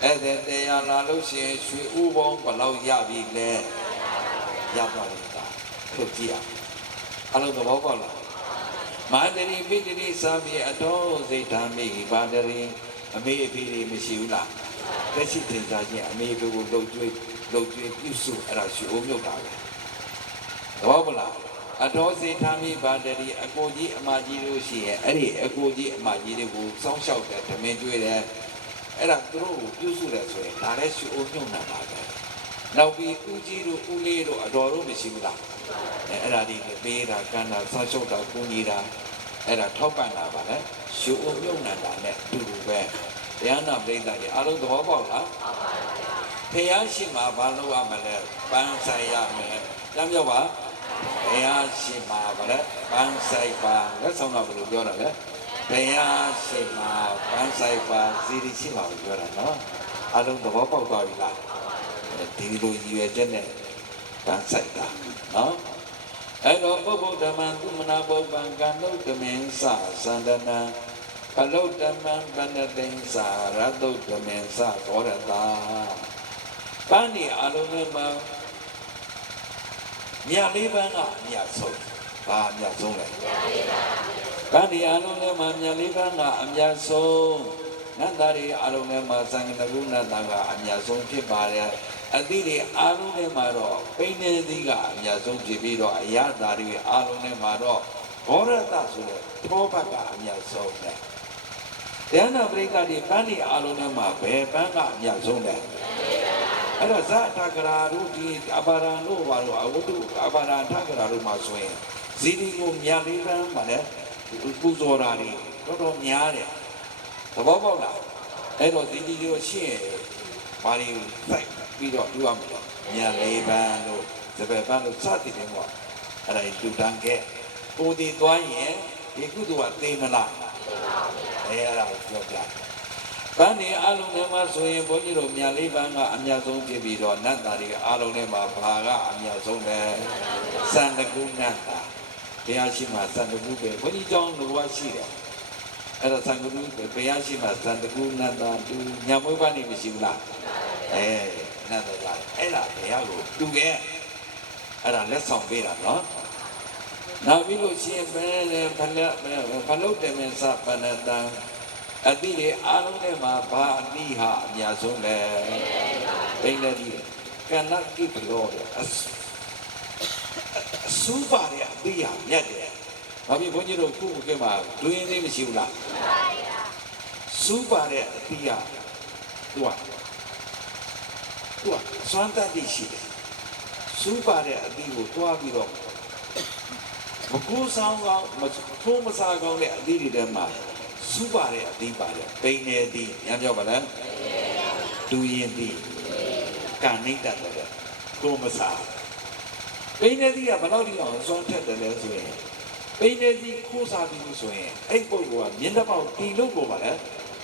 ဧည့်သည်တရားလာလို့ရှိရင်ရွှေဥပေါင်းဘလောက်ရပြီလဲရပါလိမ့်တာလို့ကြည့်ရအလုံးသဘောပေါက်လားမာတရီပိတရီသာပြေအတော်စိတ်ဓာမိပါတရီအမေအဖေတွေမရှိဘူးလားတက်ရှိတင်စားခြင်းအမေအဖေကိုလှုပ်ကြွေးပြုစုအဲ့ဒါရှူအိုးမြုပ်တာပဲသဘောပေါက်လားအတော်စိတ်ဓာမိပါတရီအကိုကြီးအမကြီးတို့ရှိရဲ့အဲ့ဒီအကိုကြီးအမကြီးတွေကိုစောင့်ရှောက်တဲ့ဓမင်းကျွေးတယ်အဲ့ဒါသူတို့ကိုပြုစုတယ်ဆိုရင်ဒါလည်းရှူအိုးမြုပ်နေတာပဲနောက်ပြီးဦးကြီးတို့ဦးလေးတို့အတော်တို့မရှိဘူးလားအဲ့ဒါဒီပေးတာကမ်းတာဆောက်ရှုပ်တာကူညီတာအဲ့ဒါထောက်ပံ့တာပါလေရှူအိုးမြုပ်နေတာနဲ့အတူတူပဲတရားနာပရိသတ်ကြီးအားလုံးသဘောပေါက်လားဖះရှိမှာဘာလို့ရမလဲပန်းဆိုင်ရမယ်ကြမ်းပြောပါဖះရှိမှာဗလဲပန်းဆိုင်ပါလက်ဆောင်တော့ဘယ်လိုပြောတာလဲဖះရှိမှာပန်းဆိုင်ပါစီရီရှိမှာပြောတာနော်အားလုံးသဘောပေါက်သွားပြီလားဒီလိုရည်ရွယ်ချက်နဲ့ပန်းဆိုင်တာနော်အဲ့တော့ပုဗ္ဗဓမ္မသုမနာပုဗ္ဗံကံလုတ္တမင်းစသန္ဒနာအလုတ္တမံပဏတိံ္စာရတုတ္တမင်းစသောရတာပန်းဒီအလုံးနဲ့မှာမြတ်လေးပန်းကအမြတ်ဆုံးဘာအမြတ်ဆုံးလဲပန်းဒီအလုံးနဲ့မှာမြတ်လေးပန်းကအမြတ်ဆုံးနတ်သားတွေအလုံးနဲ့မှာသံဃာကုနတ်သားကအမြတ်ဆုံးဖြစ်ပါတယ်အသီးတွေအားလုံးနဲ့မှာတော့ပိဋနေသီးကအများဆုံးဖြစ်ပြီးတော့အရသာတွေအားလုံးနဲ့မှာတော့ဘောရတဆိုတဲ့သောဘကအများဆုံးပဲ။တရားနာပရိသတ်တွေပန်းတွေအားလုံးနဲ့မှာဘယ်ပန်းကအများဆုံးလဲ။အဲ့တော့ဇာတကရာတို့ဒီအပါရံတို့ဘာလို့အဝတ္ထုအပါရံထကရာတို့မှာဆိုရင်ဇီဒီကိုမြတ်လေးပန်းမှာလည်းပူဇော်တာတွေတော်တော်များတယ်။သဘောပေါက်လား။အဲ့တော့ဇီဒီကိုရှင်းဘာတွေစိုက်ပြီးတော့ดูရမှာညာလေးပန်းတို့စပယ်ပန်းတို့စသည်တွေပေါ့အဲ့ဒါလူတန်းခဲ့ကိုဒီသွားရင်ဒီကုသိုလ်ကသိမလားအဲ့ဒါကိုပြောပြပန်းနေအလုံးထဲမှာဆိုရင်ဘုန်းကြီးတို့ညာလေးပန်းကအများဆုံးဖြစ်ပြီးတော့နတ်သားတွေအလုံးထဲမှာဘာကအများဆုံးလဲစံတကူနတ်သားတရားရှိမှစံတကူပဲဘုန်းကြီးကျောင်းလိုပါရှိတယ်အဲ့ဒါစံတကူဘုရားရှိမှစံတကူနတ်သားသူညာမွေးပန်းနေမရှိဘူးလားနတ်တော်ကအဲ့ဒါဘုရားကိုတူခဲ့အဲ့ဒါလက်ဆောင်ပေးတာနော်နောက်ပြီးလို့ရှိရင်ဘယ်ဖလုတ်တယ်မင်းစပနတံအတိတွေအားလုံးထဲမှာဘာအတိဟာအများဆုံးလဲပိဋကတိကဏ္ဍကိပလောတဲ့အစူပါရဲ့အတိဟာမြတ်တယ်ဘာဖြစ်ဘုန်းကြီးတို့ခုကမှဒွင်းသေးမရှိဘူးလားစူပါရဲ့အတိဟာသူကစွမ်းတတ်ရှိတယ် စူးပါတဲ့အသီးကိုတွားပြီးတော့မကူဆောင်ကောင်းမထိုးမစားကောင်းတဲ့အသီးတွေထဲမှာစူးပါတဲ့အသီးပါတယ်ပိန်နေအသီးညပြောပါလားဒူရင်သီးကန်နေတတ်တယ်ကိုမစားပိန်နေသီးကဘယ်တော့ဒီအောင်စွမ်းထက်တယ်လဲဆိုရင်ပိန်နေသီးခိုးစားပြီးဆိုရင်အဲ့ပုဂ္ဂိုလ်ကမျက်နှာပေါက်တီလို့ကိုပါလဲ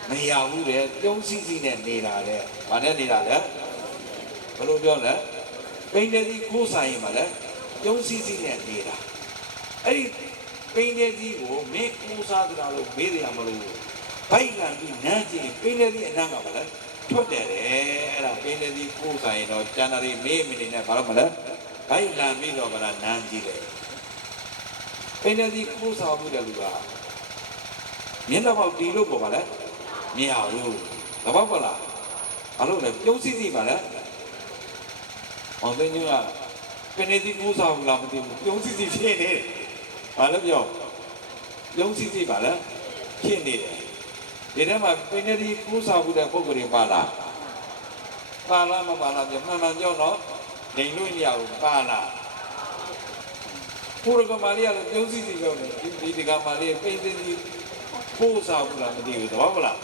မရဘူးလေပြုံးစီစီနဲ့နေတာလေ။ဘာနဲ့နေတာလဲ။ဘယ်လိုပြောလဲ။ပိန်နေစီခိုးဆိုင်ရင်ပါလေပြုံးစီစီနဲ့နေတာ။အဲ့ဒီပိန်နေစီကိုမင်းကိုးစားကြတာလို့မေးရမလို့ဘိုက်လန်ပြီးနန်းကြည့်ပိန်နေစီအနံ့ကပါလေထွက်တယ်လေအဲ့ဒါပိန်နေစီခိုးဆိုင်ရင်တော့ကျန်တာတွေမေးမနေနဲ့ဘာလို့မလဲ။ဘိုက်လန်ပြီးတော့ကနန်းကြည့်တယ်။ပိန်နေစီခိုးစားမှုတဲ့လူကမျက်နှာပေါက်တီလို့ပေါ့ပါလေ။မရဘူးသဘောပေါက်လားဘာလို့လဲပြုံးစီစီပါလဲဟောသိညကပနေစီကူးစားဘူးလားမသိဘူးပြုံးစီစီဖြစ်နေတယ်ဘာလဲပြောပြုံးစီစီပါလဲဖြစ်နေတယ်ဒီထဲမှာပနေစီကူးစားဘူးတဲ့ပုဂ္ဂိုလ်တွေပါလားပါလားမပါလားပြောမှန်မှန်ပြောတော့ဒိန်လို့မရဘူးပါလားဘုရကမာရီကလည်းပြုံးစီစီပြောတယ်ဒီကမာရီပိနေစီကူးစားဘူးလားမသိဘူးသဘောပေါက်လား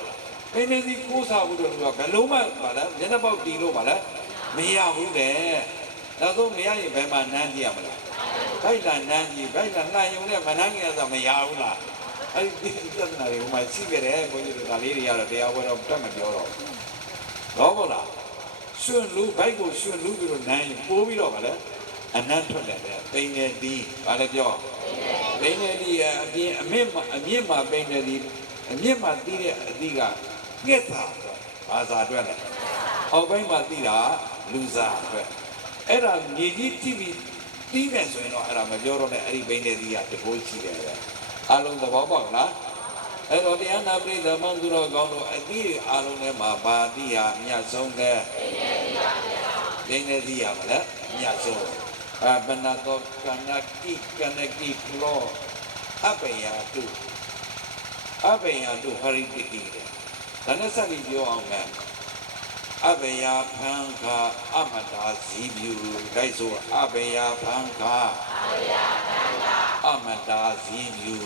ပိနေစီကိုးစားဘူးလို့ပြောဘယ်လုံးမှပါလားမျက်နှာပေါက်တီလို့ပါလားမရဘူးလေဒါဆိုမရရင်ဘယ်မှာနန်းကြည့်ရမလားဘိုက်လာနန်းကြည့်ဘိုက်လာနှံရုံနဲ့မနှမ်းကြရဆိုမရဘူးလားအဲ့ဒီပြဿနာတွေဟိုမှာရှိခဲ့တယ်ဘုန်းကြီးတို့ဒါလေးတွေကတော့တရားဝဲတော့တတ်မပြောတော့တော့ဟုတ်လားရှင်လူဘိုက်ကိုရှင်လူပြီးတော့နန်းရင်ပိုးပြီးတော့ပါလေအနတ်ထွက်တယ်ပိနေတီဘာလဲပြောပိနေတီအပြင်အမြင့်မှာပိနေတီအမြင့်မှာတီးတဲ့အသီးကငှက်တာဘာသာအတွက်လဲအောက်ပိုင်းမှာတီးတာလူစားအတွက်အဲ့ဒါမြေကြီးကြည့်ပြီးတီးမယ်ဆိုရင်တော့အဲ့ဒါမပြောတော့နဲ့အဲ့ဒီဘိန်းတဲ့သီးကတကိုးရှိတယ်ပဲအလုံးသဘောပေါက်လားအဲ့တော့တရားနာပရိသမန်သူတော်ကောင်းတို့အသီးတွေအလုံးထဲမှာဘာတိဟာအမြတ်ဆုံးလဲဘိန်းတဲ့သီးရမလားအမြတ်ဆုံးဘဏတော်ကဏကိကဏကိဖလောအပယတုအဘယတို့ဟရိတိကိတဲ့ဒါနဲ့ဆက်ပြီးပြောအောင်မယ်အဘယဖန်ခာအမတာဇီးပြူလိုက်ဆိုအဘယဖန်ခာအမတာဇီးပြူ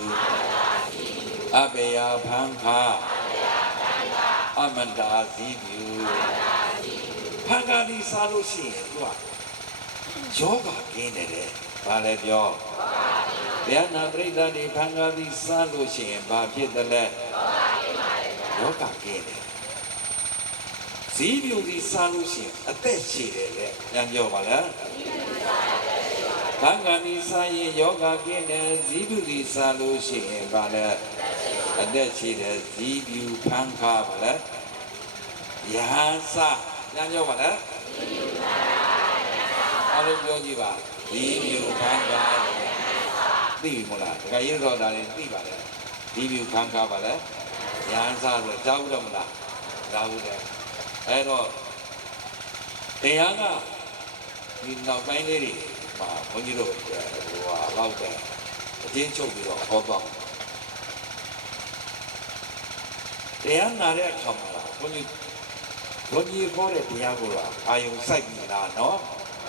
အဘယဖန်ခာအမတာဇီးပြူဖန်ခာဒီစားလို့ရှိရင်သူကယောဂကင်းတယ်တဲ့ဘာလဲပြောဘုရားနာပရိသတ်တွေဖန်ကားပြီးစားလို့ရှိရင်ဘာဖြစ်တယ်လဲယောဂကင်းတယ်ဇီးပြူစီစားလို့ရှိရင်အသက်ရှည်တယ်လေညံပြောပါလားဖန်ကားပြီးစားရင်ယောဂကင်းတယ်ဇီးပြူစီစားလို့ရှိရင်ဘာလဲအသက်ရှည်တယ်ဇီးပြူဖန်ကားပါလားယဟန်စားညံပြောပါလားအားလုံးပြောကြည့်ပါဇီးပြူဖန်ကားသိပြီမို့လားတခါရေးတော့ဒါလည်းသိပါလေဒီပြူခံကားပါလေညာစားဆိုကြားဘူးတော့မလားကြားဘူးတယ်အဲ့တော့တရားကဒီနောက်ပိုင်းလေးတွေမှာဘုန်းကြီးတို့ဟိုလောက်တယ်အချင်းချုပ်ပြီးတော့ဟောတော့တရားနာတဲ့အခါမှာဘုန်းကြီးဟောတဲ့တရားကိုအာယုံစိုက်ပြီးလားနော်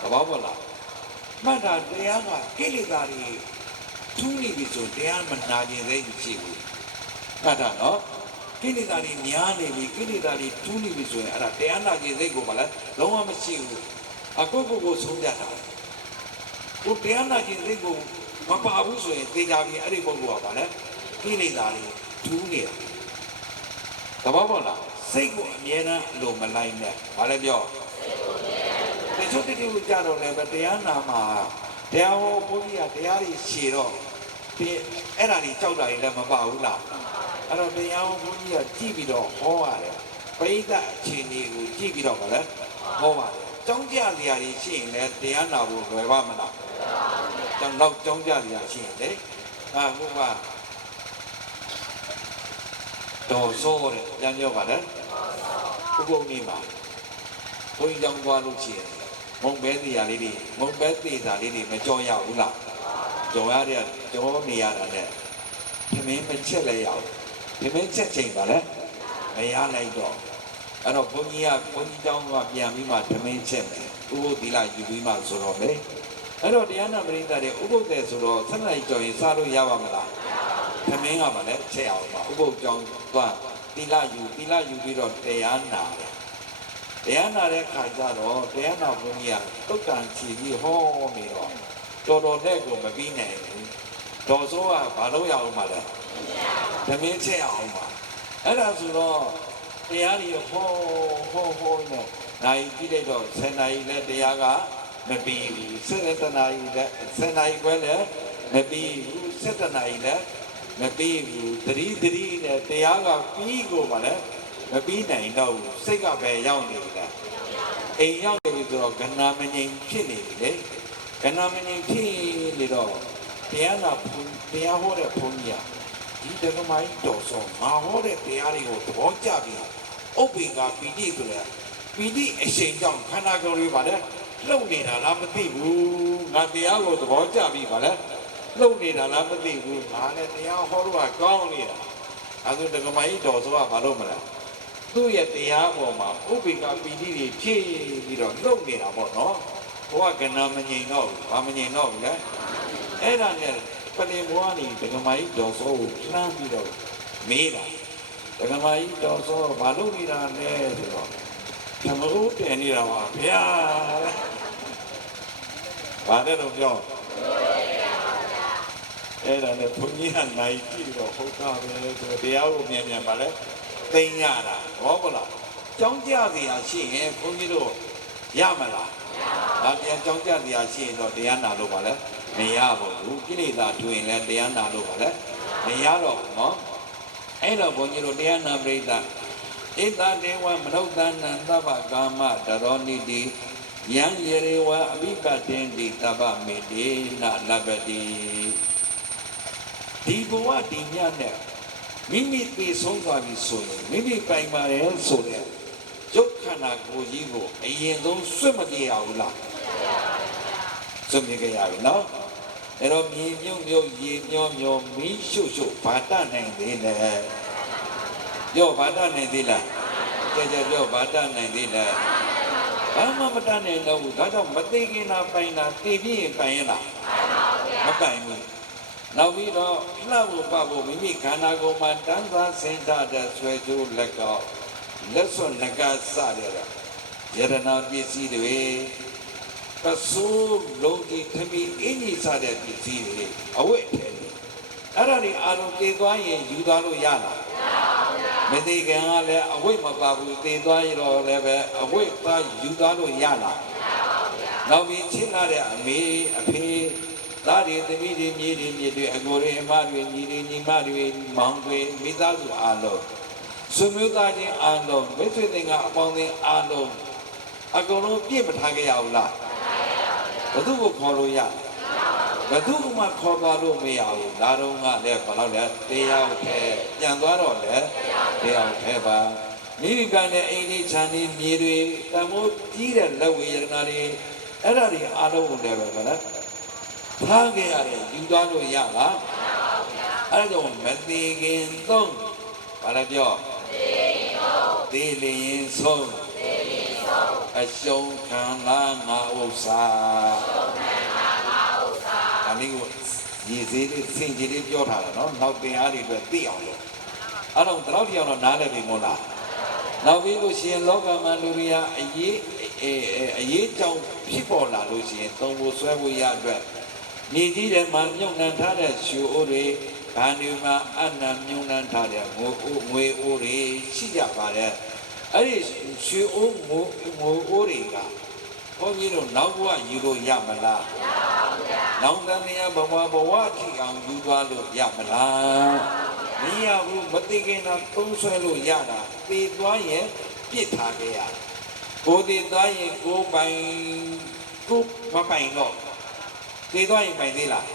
သဘောပေါက်လားမှတ်တာတရားကကိလေသာတွေထူးနေပြီဆိုတရားမနာကျင်သေးဘူးရှိဘူးမှတ်တာနော်ကိလေသာတွေများနေပြီကိလေသာတွေထူးနေပြီဆိုရင်အဲ့ဒါတရားနာကျင်သေးကိုမလားလုံးဝမရှိဘူးအခုကိုဆုံးပြတာကိုတရားနာကျင်သေးကိုမပါဘူးဆိုရင်သိကြပြီအဲ့ဒီပုဂ္ဂိုလ်ကပါလေကိလေသာတွေထူးနေတာသဘောပေါက်လားစိတ်ကိုအမြဲတမ်းအလိုမလိုက်နဲ့ဘာလဲပြောစိတ်ကိုအမြဲတမ်းတချို့တိတိကျတော့လည်းတရားနာမှာတရားဟောဘုရားတရားတွေရှည်တော့ဒီအဲ့ဒါတွေကြောက်တာတွေလည်းမပါဘူးလားအဲ့တော့တရားဟောဘုရားကြည့်ပြီးတော့ဟောရတယ်ပရိသတ်အခြေအနေကိုကြည့်ပြီးတော့ဗါလဲဟောပါတယ်ကြောင်းကြစရာတွေရှိရင်လည်းတရားနာဖို့လွယ်ပါမလားကြောင်းတော့ကြောင်းကြစရာရှိရင်လေဘုရားတော်စိုးတယ်ပြန်ပြောပါလေဘုဘုံနေမှာဘုန်းကြီးကြောင်းသွားလို့ရှိရင်မုံပဲတရားလေးတွေမုံပဲသေးတာလေးတွေမကြောရဘူးလားကြောရတဲ့ကြောနေရတာနဲ့သမင်းမချက်လဲရအောင်သမင်းချက်ချိန်ပါလေမရလိုက်တော့အဲ့တော့ဘုန်းကြီးကြောင်းကပြန်ပြီးမှသမင်းချက်မယ် ဥပုသ်သီလယူပြီးမှဆိုတော့လေအဲ့တော့တရားနာပရိသတ်တွေဥပုသ်တဲ့ဆိုတော့7 နာရီကျော်ရင်စားလို့ရပါမလားသမင်းကမှလည်းချက်အောင်ပါဥပုသ်ကြောင့်သွားသီလယူပြီးတော့တရားနာတယ်တရားနာတဲ့ခါကျတော့တရားနာဘုန်းကြီးကတုတ်တန်ချီပြီးဟောနေတော့တော်နဲ့ကိုမပြီးနိုင်ဘူးတော်စိုးကဘာလို့ရအောင်မလဲသမင်းချက်အောင်ပါအဲ့ဒါဆိုတော့တရားကြီးဟောနဲ့နိုင်ကြည့်လိုက်တော့7 နာရီနဲ့တရားကမပြီးဘူး7 နာရီနဲ့7 နာရီခွဲနဲ့မပြီးဘူး7 နာရီနဲ့မပြီးဘူးသတိနဲ့တရားကပြီးကိုပါလေမပြီးနိုင်တော့ဘူးစိတ်ကပဲရောက်နေတယ်အိမ်ရောက်ပြီဆိုတော့ကဏ္ဍမငြိမ်ဖြစ်နေပြီလေကဏ္ဍမငြိမ်ဖြစ်နေတော့တရားဟောတဲ့ဘုန်းကြီးဒီတက္ကမကြီးတော်ဆုံးငါဟောတဲ့တရားတွေကိုသဘောကျပြီးဥပ္ပေကပီတိဆိုတဲ့ပီတိအရှိန်ကြောင့်ခန္ဓာကိုယ်လေးပါလေလှုပ်နေတာလားမသိဘူးငါတရားကိုသဘောကျပြီးပါလေလှုပ်နေတာလားမသိဘူးငါလည်းတရားဟောလို့ကကောင်းနေတာအဲဒါတက္ကမကြီးတော်ဆိုတာဘာလို့မလဲသူ့ရဲ့တရားပေါ်မှာဥပ္ပေကပီတိတွေဖြည့်ပြီးတော့လှုပ်နေတာပေါ့နော်ဘုရားကဏ္ဍမငြိမ်တော့ဘူးဘာမငြိမ်တော့ဘူးလဲအဲ့ဒါနဲ့ပလင်ဘွားနေဒကမာကြီးတော်စောကိုလှမ်းပြီးတော့မေးတာဒကမာကြီးတော်စောဘာလုပ်နေတာလဲဆိုတော့ဓမ္မဥတည်နေတာပါဗျာဘာလဲတော့ပြောအဲ့ဒါနဲ့ဘုန်းကြီးကနိုင်ကြည့်တော့ဟုတ်တာပဲဆိုတရားကိုမြန်ပါလဲသိရတာဟောမလားကြောင်းကြစရာရှိရင်ဘုန်းကြီးတို့ရမလားဒါပြန်ကြောင်းကြစရာရှိရင်တော့တရားနာလို့ပါလဲမရပါဘူးကိလေသာတွင်လဲတရားနာလို့ပါလဲမရတော့ဘူးနော်အဲ့တော့ဘုန်းကြီးတို့တရားနာပရိသတ်ဣတတေဝမနုဿနံသဗ္ဗကာမတရောနိတိယံယေရေဝအဘိကတင်တိသဗ္ဗမေတိနလဗ္ဗတိဒီဘဝဒီညနဲ့မိမိသိဆုံးသွားပြီဆိုရင်မိမိပိုင်ပါတယ်ဆိုတဲ့ရုပ်ခန္ဓာကိုယ်ကြီးကိုအရင်ဆုံးစွတ်မပြေရဘူးလားစွတ်ပြေကြရပြီနော်အဲ့တော့မြေမြုပ်ရေမျောမီးရှုပ်ဘာတနိုင်သေးလဲပြောဘာတနိုင်သေးလားကြပြောဘာတနိုင်သေးလဲဘာမှမတနိုင်တော့ဘူးဒါကြောင့်မသိခင်တာပိုင်တာသိပြီးရင်ပိုင်ရလားမပိုင်ဘူးနောက်ပြီးတော့လှဖို့ပတ်ဖို့မိမိခန္ဓာကိုယ်မှာတန်းစားစင်ထားတဲ့ဆွဲကြိုးလက်ကောက်လက်စွပ်ငကစတဲ့ယရနာပစ္စည်းတွေပစိုးလုံးကြီးခမီအင်းကြီးစတဲ့ပစ္စည်းတွေအဝတ်ထဲအဲ့ဒါတွေအာရုံတည်သွားရင်ယူသွားလို့ရလားမသိခင်ကလည်းအဝတ်မပါဘူးတည်သွားရတော့လည်းပဲအဝတ်သားယူသွားလို့ရလားနောက်ပြီးချင်းလာတဲ့အမေအဖေသားတွေသမီးတွေမြေတွေမြေတွေအကိုတွေအမတွေညီတွေညီမတွေမောင်တွေမိသားစုအားလုံးဆွေမျိုးသားချင်းအားလုံးမိတ်ဆွေတွေကအပေါင်းအသင်းအားလုံးအကုန်လုံးပြည့်မထားကြရဘူးလားဘယ်သူကိုခေါ်လို့ရဘယ်သူမှခေါ်သွားလို့မရဘူးဒါတော့ကလည်းဘာလို့လဲတရားထဲပြန်သွားတော့လေတရားထဲပါမိမိကလည်းအိမ်လေးခြံလေးမြေတွေတမိုးကြီးတဲ့လက်ဝေယနာတွေအဲ့ဒါတွေအားလုံးကိုလည်းပဲဗလားထားခဲ့ရတယ်ယူသွားလို့ရလားအဲ့ဒါကြောင့်မသေးခင်သုံးဘာလဲပြောသေးလျင်ဆုံးအရှုံးခံလာငါဥစ္စာဒါလေးကိုရည်စည်းလေးစင်ကြီးလေးပြောထားတာနော်နောက်တင်အားတွေအတွက်သိအောင်လို့အဲ့တော့တလောက်ပြောင်းတော့နားလည်ပြီမို့လားနောက်ပြီးလို့ရှိရင်လောကမှာလူတွေကအရေးကြောင့်ဖြစ်ပေါ်လာလို့ရှိရင်သုံးဖို့ဆွဲဖို့ရအတွက်မြေကြီးထဲမှာမြုပ်နှံထားတဲ့ရွှေအိုးတွေဗန်ဒီမှာအနံမြုပ်နှံထားတဲ့ငွေအိုးတွေရှိကြပါတယ်အဲ့ဒီရွှေအိုးငွေအိုးတွေကဘုန်းကြီးတို့နောက်ဘဝယူလို့ရမလားမရပါဘူးဗျာနောက်တည်းဘဝထီအောင်ယူသွားလို့ရမလားမရဘူးမသိခင်တော့သုံးဆွဲလို့ရတာသေသွားရင်ပြစ်ထားခဲ့ရကိုသေသွားရင်ကိုပိုင်ကိုမပိုင်တော့သေသွားရင်ပိုင်သေးလား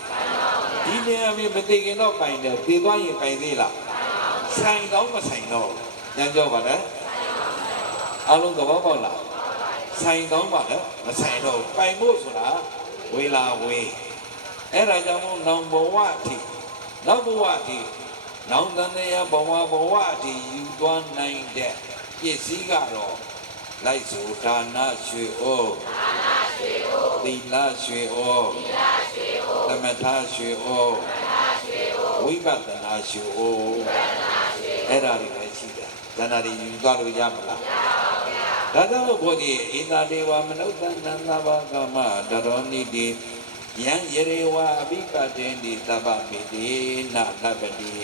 ဒီနေရာမှာမသိခင်တော့ပိုင်တယ်သေသွားရင်ပိုင်သေးလားဆိုင်တော့မဆိုင်တော့ညံကြောပါလေအလုံးသဘောပေါက်လားဆိုင်တော့ပါလေမဆိုင်တော့ပိုင်ဖို့ဆိုတာဝေလာဝေးအဲ့ဒါကြောင့်မို့နောင်ဘဝအထိနောက်ဘဝအထိနောင်တန်ရဘဝအထိယူသွားနိုင်တဲ့ပစ္စည်းကတော့ လိုက်ဆိုဒါနရွှေဩသီလရွှေဩသမထရွှေဩဝိပဿနာရွှေဩအဲ့ဒါတွေလည်းရှိတယ်ဇဏတွေယူသွားလို့ရမလားဒါကြောင့်ဘုရားဣန္ဒဒေဝမနုဿနန္တဘာကမတရောနိတိယံယေရေဝအဘိပတေနိသဗ္ဗမိတိနာလပတိ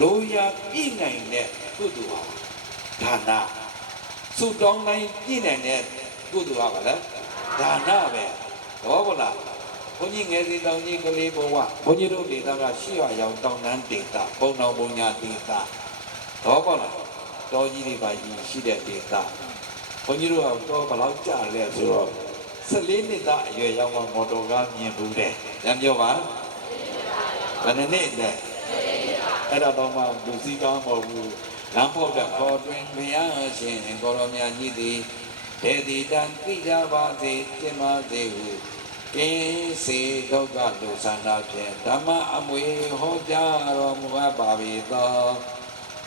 လိုရာပြည့်နိုင်တဲ့ကုသိုလ်ဟာဒါနစုတောင်းတိုင်းပြည့်နိုင်တဲ့ကုသိုလ်ဟာဗလားဒါနပဲဟောဗလားဘုန်းကြီးငယ်စီတောင်ကြီးကလေးဘဝဘုန်းကြီးတို့ဒေသကရှိရအောင်တောင်တန်းဒေသပုံတော်ပုံညာဒေသဟောဗလားတော်ကြီးတွေပါကြီးရှိတဲ့ဒေသဘုန်းကြီးတို့ကတော့ဘယ်လောက်ကြာလဲဆိုတော့14နှစ်သားအရွယ်ရောက်မှမော်တော်ကားမြင်ဘူးတယ်။ပြန်ပြောပါဘယ်နှစ်လဲအဲ့တော့မှလူစည်းကောင်းမဟုတ်ဘူးလမ်းဖို့တဲ့ခေါ်တွင်ဘုရားရှင်ကိုရောမြတ်ကြီးသည်ဒေတိတံသိကြပါစေကျင့်ပါစေဟုကင်းစေဒုက္ခဒုသနာဖြင့်ဓမ္မအမွေဟောကြားတော်မူပါပေသော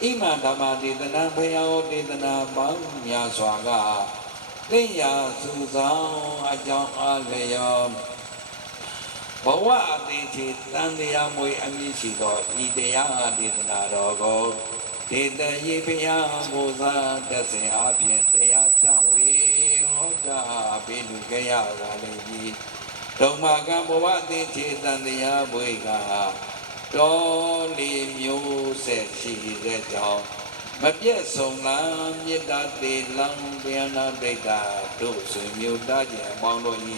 ဣမံဓမ္မဒေသနာဘုရားဟောဒေသနာပေါင်းများစွာကသိရာစုဆောင်အကြောင်းအားလျော်ဘဝအသေးချေတန်တရားမွေအမိရှိသောဤတရားဒေသနာတော်ကိုဒေသယေဘုရားဘုရားတဆင်အပြင်တရားဖြန့်ဝေဟောကြားပေးလူကြရပါလိမ့်မည်ဓမ္မကံဘဝအသေးချေတန်တရားမွေကတော်လီမျိုးဆက်ရှိတဲ့ကြောင့်မပြည့်စုံလားမေတ္တာတေလံဗျာနာဒိဋ္ဌာတို့ဆွေမျိုးသားကျင်အပေါင်းတို့ဤ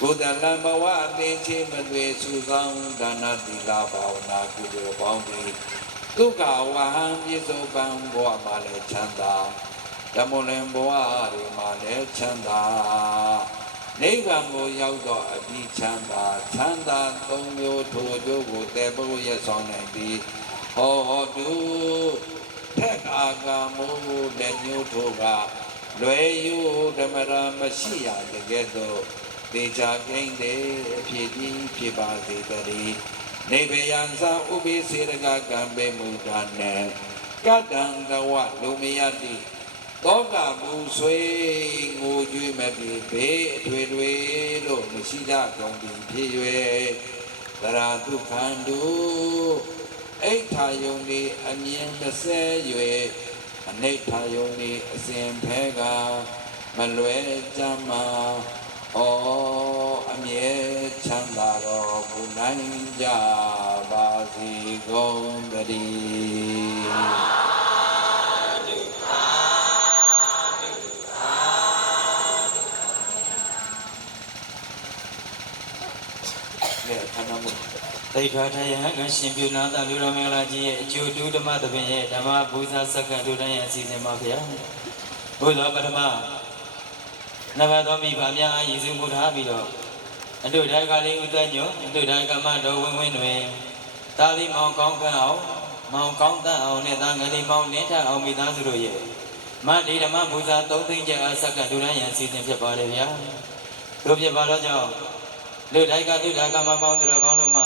ဘုဒ္ဓလံဘဝအသင်ချင်းမသွေစုဆောင်ဒါနသီလဘာဝနာကုသိုလ်ပေါင်းသည်ဒုက္ခဝဟံပြစ္ဆုတ်ပံဘဝမှာလည်းချမ်းသာဓမ္မလင်ဘဝတွေမှာလည်းချမ်းသာနိဗ္ဗာန်ကိုရောက်တော့အပြီးချမ်းသာသုံးမျိုးထိုကျိုးကိုတေပုရဆောင်နိုင်ပြီးဟောတုထက်အာကမိုးလက်ညှိုးထိုးကလွယ်ယူဓမ္မရာမရှိရတကယ်တော့ဒေချာကိန်းတဲ့ဖြစ်ပြီးဖြစ်ပါစေတည်းနေဗယံသာဥပိစေရကကံပေမူတာနဲ့ကတံကဝလူမယတိတောကဘူဆွေငိုကြွေးမပြီးဘေးအထွေတွေလို့မရှိကြကုန်ပြီးဖြစ်၍သရတုခန္တုအိဋ္ဌာယုန်ဒီအမြင်30၍အနိဋ္ဌာယုန်ဒီအစဉ်ဖဲကမလွယ်ကြမှာဩအမြဲချမ်းသာတော်မူနိုင်ကြပါစေကုန်သတည်းသိထွားထယဟံရှင်ပြုနာတာလူတော်မင်္ဂလာကြီးရဲ့အကျိုးတူဓမ္မသဘင်ရဲ့ဓမ္မပူဇာစက္ကန့်တို့တိုင်းရဲ့အစီအစဉ်ပါဗျာဘုရားပထမနဘတော်မိဘများအားရည်စူးမှုထားပြီးတော့အတုဒါကလေးဥဒ္ဒညောအတုဒါကမတော်ဝင်းဝင်းတွင်တာလီမောင်ကောင်းကန်းအောင်မောင်ကောင်းတတ်အောင်နဲ့တာငယ်လေးမောင်လင်းထအောင်မိသားစုတို့ရဲ့မဒီဓမ္မပူဇာ3သိန်းကျပ်အားစက္ကန့်တို့တိုင်းရဲ့အစီအစဉ်ဖြစ်ပါတယ်ဗျာတို့ဖြစ်ပါတော့ကြောင့်လူတိုင်းကလူဒါကမပေါင်းသူတော်ကောင်းတို့မှ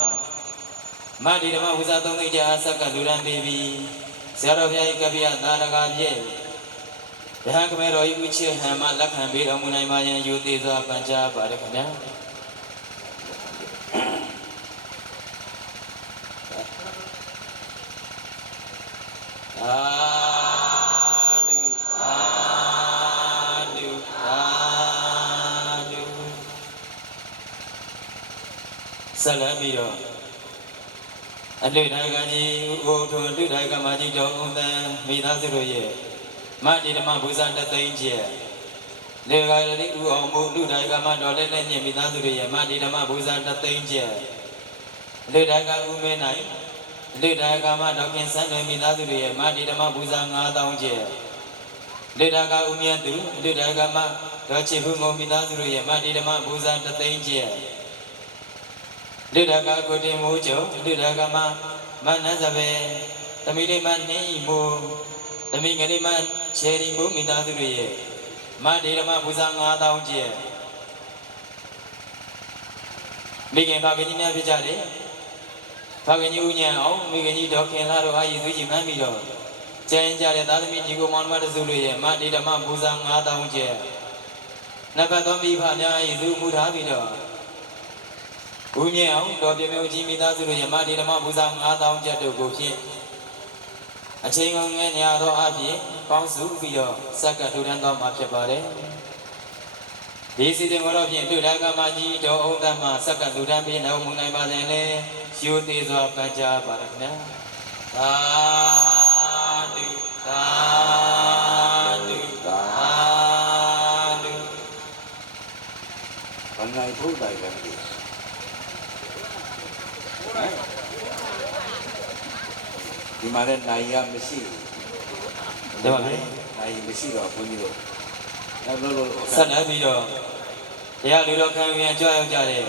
မဒီဓမ္မဝိဇ္ဇာ3သိန်းကျအားဆက်ကလူရန်ပေးပြီးဆရာတော်ဘုရား၏ကပ္ပိယသာရကပြည့်ဘုရားကမေတော်၏ဥချေဟံမှလက်ခံပေးတော်မူနိုင်ပါယံယူသေးစွာပန်ကြားပါရခင်ဗျာအာတုအာတုအာတုဆက်လက်ပြီးတော့အတိတ်တိုင်းကကြီးဥထုံတုတိုင်းကမာကြီးတော်ဥဒံမိသားစုတို့ရဲ့မတိဓမ္မဘုဇာတသိန်းကျက်လေကလေးဥအောင်မုတုတိုင်းကမတော်လက်နဲ့ညင်မိသားစုတို့ရဲ့မတိဓမ္မဘုဇာတသိန်းကျက်လေတိုင်းကဥမဲနိုင်လေတိုင်းကမတော်ခင်ဆန်းတွေမိသားစုတို့ရဲ့မတိဓမ္မဘုဇာ9000ကျက်လေတိုင်းကဥမြတ်သူလေတိုင်းကမတော်ချေဖို့မိသားစုတို့ရဲ့မတိဓမ္မဘုဇာတသိန်းကျက်လူဒကကိုတင်မိုးကျော်လူဒကမနတ်စပယ်သမီးလေးမနေမိုးသမီးငယ်လေးမချေရီမိုးမိသားစုတွေရဲ့မဒီဓမ္မပူဇာ9000ကျက်မိခင်ဘာကကြီးများဖြစ်ကြတယ်ဘာကကြီးဦးညံအောင်မိခင်ကြီးဒေါခင်လာတို့အားရည်သွေးကြီးမှန်းပြီးတော့ ကျန်ကြတဲ့သာသမီညီကိုမောင်နှမတစုတို့ရဲ့မတိဓမ္မပူဇာ9000ကျပ်နတ်ဘတ်သောမိဖများ၏လူမှုထားပြီးတော့ဦးမြင့်အောင်တော်ပြမျိုးကြီးမိသားစုတို့ရဲ့မတိဓမ္မပူဇာ9000ကျပ်တို့ကိုဖြင့်အချိန်ငယ်ညာသောအဖြစ်ပေါင်းစုပြီးတော့စက္ကထူထမ်းတော်မှာဖြစ်ပါတယ်ဒီစီတင်တော်ဖြင့်တွေ့တာကမကြီးတော်အောင်တမစက္ကထူထမ်းပြီးနောက်မူနိုင်ပါစေနဲ့ရှိုးသေးစွာပကြပါရခင်ဗျာသာဓုသာဓုသာဓု ဘယ်နိုင်ထုတ်တိုင်းလဲမသိဒီမှာလည်းနိုင်ရမရှိဘူးဒါပဲနိုင်မရှိတော့ဘုန်းကြီးတို့နောက်လို့ ဆက်လက်ပြီးတော့တရားလူတော်ခံယူရန်ကြွရောက်ကြတဲ့